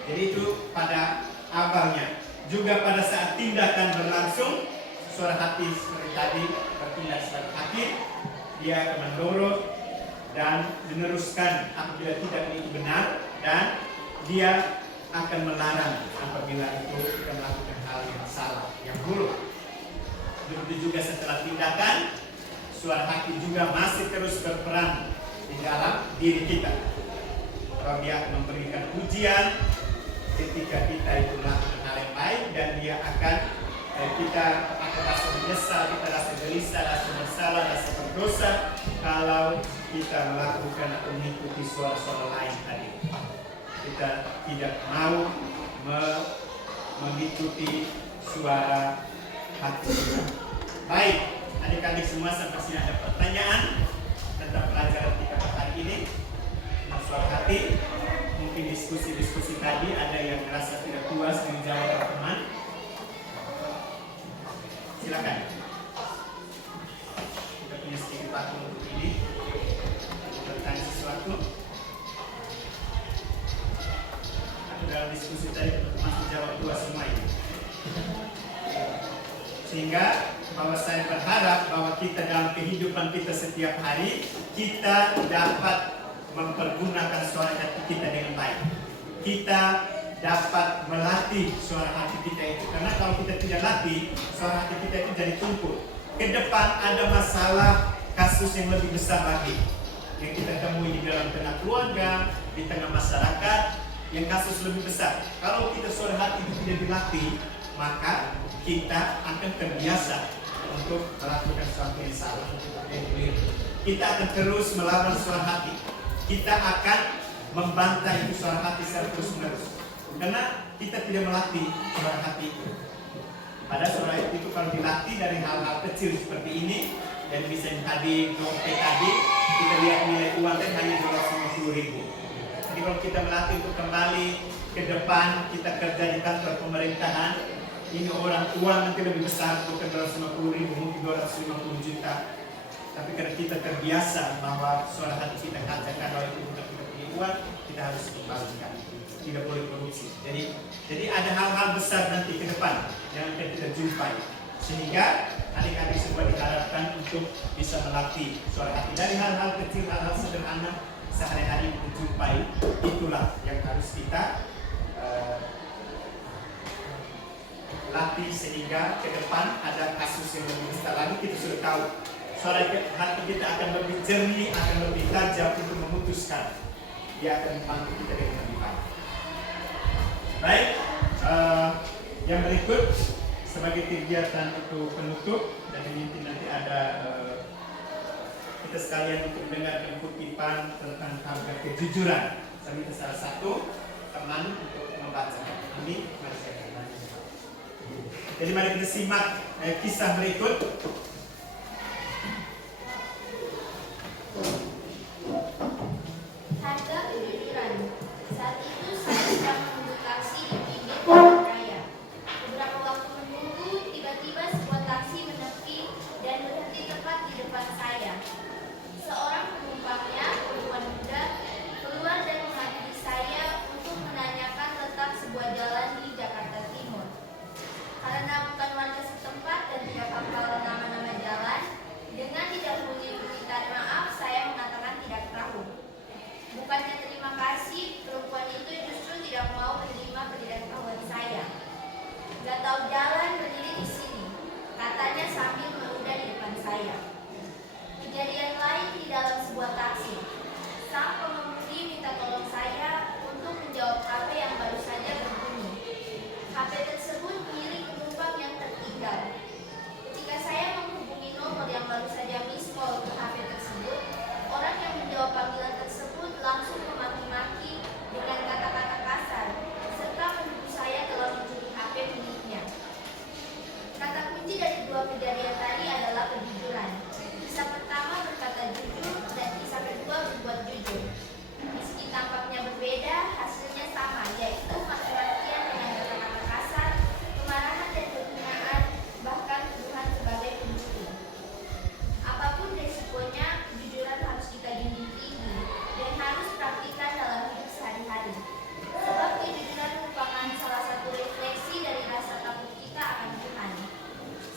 Jadi itu pada awalnya. Juga pada saat tindakan berlangsung, suara hati seperti tadi bertindak sebagai hakim, dia akan mendorong dan meneruskan apabila tidak itu benar, dan dia akan melarang apabila itu kita melakukan hal yang salah, yang buruk. Begitu juga setelah tindakan, suara hati juga masih terus berperan di dalam diri kita. Kalau dia akan memberikan pujian ketika kita itu melakukan hal yang baik, dan dia akan kita akan rasa menyesal, kita rasa gelisah, rasa bersalah, rasa berdosa kalau kita melakukan atau mengikuti suara-suara lain tadi. Kita tidak mau mengikuti suara hati. Baik, adik-adik semua, sampai sini ada pertanyaan tentang pelajaran kita hari ini tentang suara hati. Mungkin diskusi-diskusi tadi ada yang merasa tidak puas dengan jawaban teman. Silakan. Kita punya sedikit waktu untuk ini. Bertanya sesuatu. Dalam diskusi tadi masih jawab 2 semua ini. Sehingga bahwa saya berharap bahwa kita dalam kehidupan kita setiap hari, kita dapat mempergunakan suara hati kita dengan baik. Kita dapat melatih suara hati kita itu. Karena kalau kita tidak latih, suara hati kita itu jadi tumpul. Ke depan ada masalah, kasus yang lebih besar lagi yang kita temui di dalam tengah keluarga, di tengah masyarakat, yang kasus lebih besar. Kalau kita suara hati itu tidak dilatih, maka kita akan terbiasa untuk melakukan sesuatu yang salah, yang keliru. Kita akan terus melawan suara hati. Kita akan membantah itu suara hati secara terus-menerus. Karena kita tidak melatih suara hati itu. Pada suara hati itu kalau dilatih dari hal-hal kecil seperti ini, dan misalnya tadi dompet tadi, kita lihat nilai uang kan hanya 250.000. Jadi kalau kita melatih untuk kembali ke depan kita kerja di kantor pemerintahan, ini orang uang nanti lebih besar, bukan 250.000, mungkin 250 juta. Tapi karena kita terbiasa bahwa suara hati kita katakan bahwa itu bukan kita punya uang, kita harus kembalikan, tidak boleh korupsi. Jadi ada hal-hal besar nanti ke depan yang akan kita jumpai, sehingga adik-adik semua diharapkan untuk bisa melatih suara hati dari hal-hal kecil, hal-hal sederhana sehari-hari kita jumpai. Itulah yang harus kita latih, sehingga ke depan ada kasus yang lebih besar lagi. Kita sudah tahu suara hati kita akan lebih jernih, akan lebih tajam untuk memutuskan. Dia akan membantu kita dengan lebih baik. Baik, yang berikut sebagai kegiatan untuk penutup, dan ini nanti ada kita sekalian untuk dengar kutipan tentang harga kejujuran. Saya minta salah satu teman untuk membaca. Ini mari saya katakan. Jadi mari kita simak kisah berikut. Harga kejujuran. Saat itu saya sedang menunggu taksi di pinggir jalan raya. Beberapa waktu menunggu, tiba-tiba sebuah taksi menepi dan berhenti tepat di depan saya. Seorang penumpangnya, perempuan muda, keluar dan menghampiri saya untuk menanyakan tentang sebuah jalan di Jakarta Timur. Karena bukan warga setempat dan tidak hafal nama-nama jalan, dengan didahului permintaan maaf, saya mengatakan tidak tahu. Bukannya terima kasih, perempuan itu justru tidak mau menerima ketidaktahuan saya. Gak tahu jalan, berdiri di sini, katanya sambil meludah di depan saya. Kejadian lain di dalam sebuah taksi. Sang pengemudi minta tolong saya untuk menjawab HP yang baru saja berbunyi. HP tersebut milik penumpang yang tertinggal. Ketika saya menghubungi nomor yang baru saja miss call ke HP tersebut, orang yang menjawab panggilan tersebut langsung memaki-maki dengan kata-kata kasar, serta menuduh saya telah mencuri HP miliknya. Kata kunci dari dua kejadian tadi adalah kejujuran. Kisah pertama berkata jujur dan kisah kedua berbuat jujur. Meski tampaknya berbeda, hasilnya sama, yaitu maki-makian dengan kata-kata kasar, kemarahan dan kehinaan, bahkan tuduhan sebagai pembunuh. Apapun resikonya, kejujuran harus kita junjung tinggi dan harus praktikkan dalam hidup sehari-hari. Sebab kejujuran merupakan salah satu refleksi dari rasa takut kita akan Tuhan.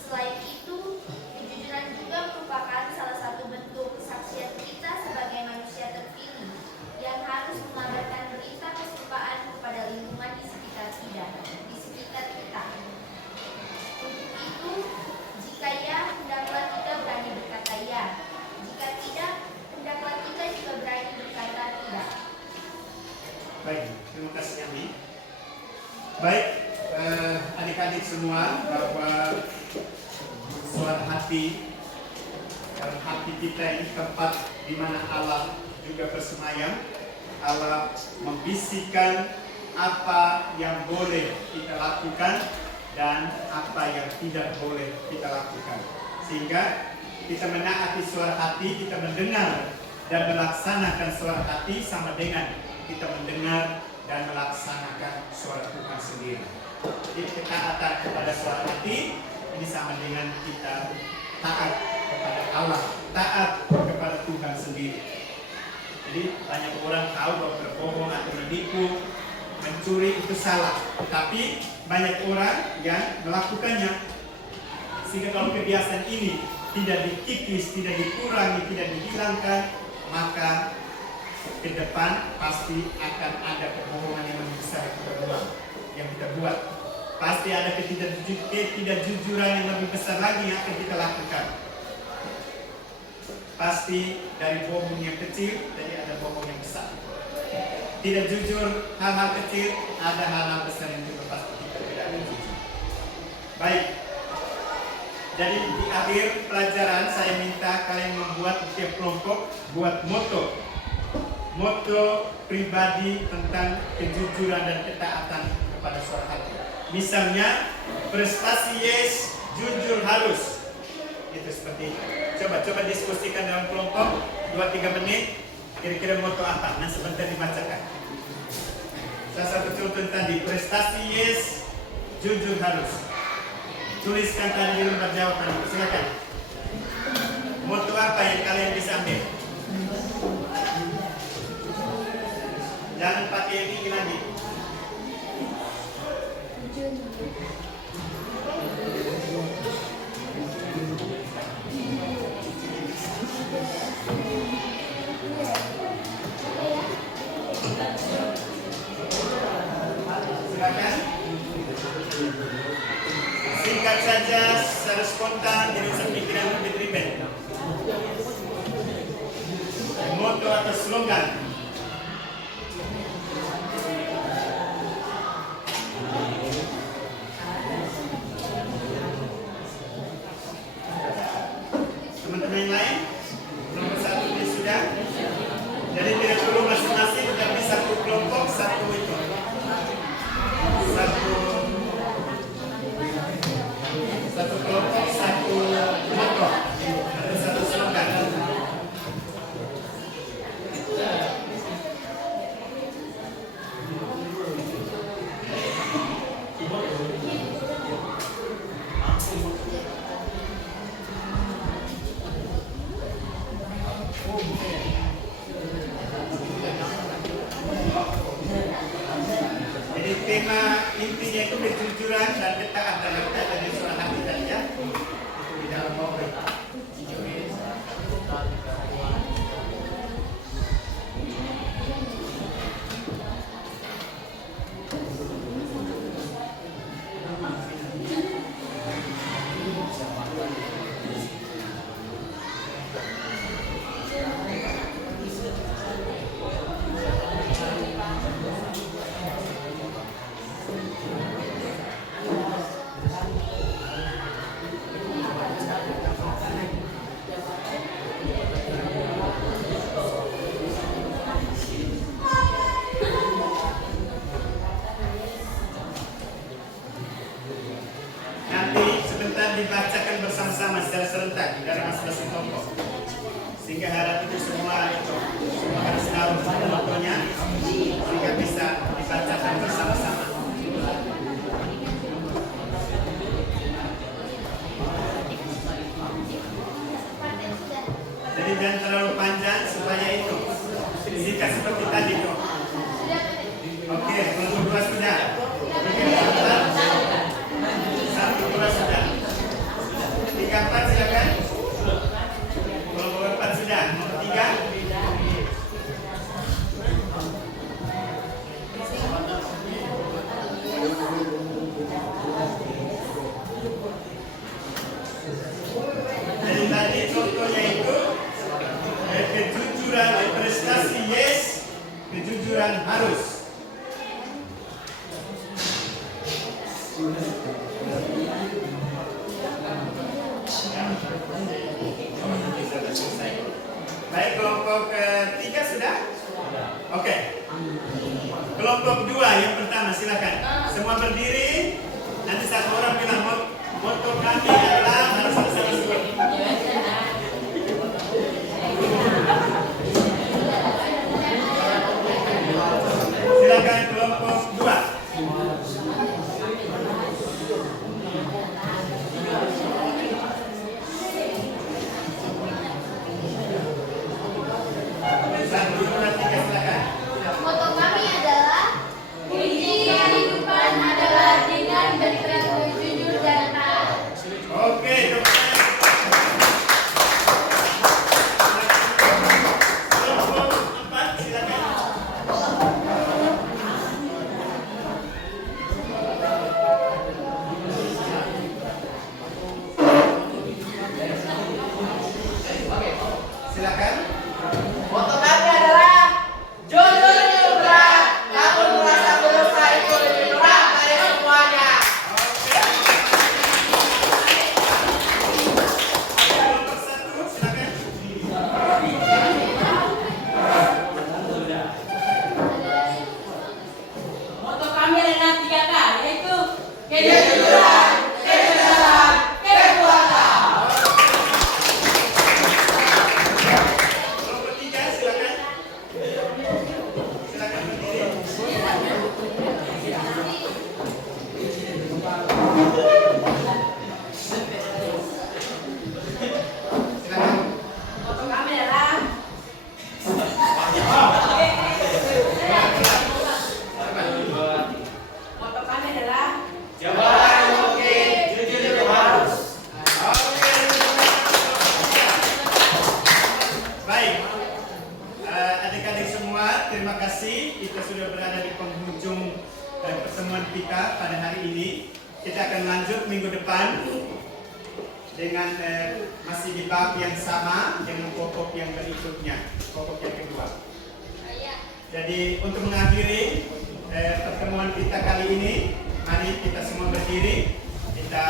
Selain itu, kejujuran juga merupakan salah satu bentuk kesaksian kita sebagai manusia terpilih yang harus mengabarkan berita kesukaan kepada lingkungan di sekitar kita. Untuk itu, jika ya, hendaklah kita berani berkata ya. Jika tidak, hendaklah kita juga berani berkata tidak. Baik, terima kasih Ami. Baik, adik-adik semua, bahwa suara hati, dalam hati kita ini tempat di mana Allah juga bersemayam. Allah membisikkan apa yang boleh kita lakukan dan apa yang tidak boleh kita lakukan. Sehingga kita menaati suara hati, kita mendengar dan melaksanakan suara hati sama dengan kita mendengar dan melaksanakan suara Tuhan sendiri. Jadi ketaatan kepada suara hati ini sama dengan kita taat kepada Allah, taat kepada Tuhan sendiri. Jadi banyak orang tahu bahwa berbohong atau menipu, mencuri itu salah, tapi banyak orang yang melakukannya. Sehingga kalau kebiasaan ini tidak dikikis, tidak dikurangi, tidak dihilangkan, maka ke depan pasti akan ada kebohongan yang lebih besar yang kita buat. Pasti ada ketidakjujuran yang lebih besar lagi yang akan kita lakukan. Pasti dari bohong yang kecil, jadi ada bohong yang besar. Tidak jujur hal-hal kecil, ada hal-hal besar yang juga pasti kita tidak jujur. Baik. Jadi di akhir pelajaran saya minta kalian membuat setiap kelompok buat moto pribadi tentang kejujuran dan ketaatan kepada suara hati. Misalnya prestasi yes, jujur harus. Itu seperti itu. Coba diskusikan dalam kelompok 2-3 menit. Kira-kira moto apa? Nah sebentar dibacakan. Salah satu contoh tadi, prestasi yes, jujur harus. Tuliskan tadi di lembar jawaban itu, silakan. Moto apa yang kalian bisa ambil? Jangan pakai yang ini lagi. Silakan. Singkat saja, secara spontan, tidak usah pikiran lebih ribet. Moto atau slogan. Teman-teman yang lain, nomor 1 ini sudah. Jadi tidak perlu masing-masing, tapi satu kelompok, satu itu. Satu kelompok, satu moto atau satu slogan. Jadi tema intinya itu kejujuran dan ketaatan dari suara hati dan ya itu di dalam mobil. Nanti sebentar dibacakan bersama-sama secara serentak dari masing-masing kelompok. Sehingga harap itu semua harus tahu motonya sehingga bisa dibacakan bersama-sama. Jadi jangan terlalu panjang supaya itu singkat seperti tadi tuh. Oke, kelompok 2 sudah. Satu, dua sudah. 3, 4 silakan. Kelompok 4 sudah. Nomor 3. Jadi tadi contohnya itu kejujuran, prestasi yes, kejujuran harus. Baik, kelompok 3 sudah? Oke. Kelompok 2 yang pertama silakan. Semua berdiri. Nanti satu orang bilang moto kami adalah harus sama-sama sebut. Silakan kelompok 2. Moto kami adalah kunci kehidupan adalah dengan berperan jujur dan taat. Oke, kelompok 4 silakan. Silakan. Moto kami adalah jujur itu berat, namun merasa berdosa itu lebih berat dari semuanya. Kelompok 1 silakan. Moto kami adalah 3K, yaitu Kejujuran, kebenaran, kekuatan. Kelompok 3 silakan. Silakan berdiri. pertemuan kita pada hari ini. Kita akan lanjut minggu depan dengan masih di bab yang sama dengan pokok yang berikutnya, pokok yang kedua. Jadi untuk mengakhiri pertemuan kita kali ini, mari kita semua berdiri, kita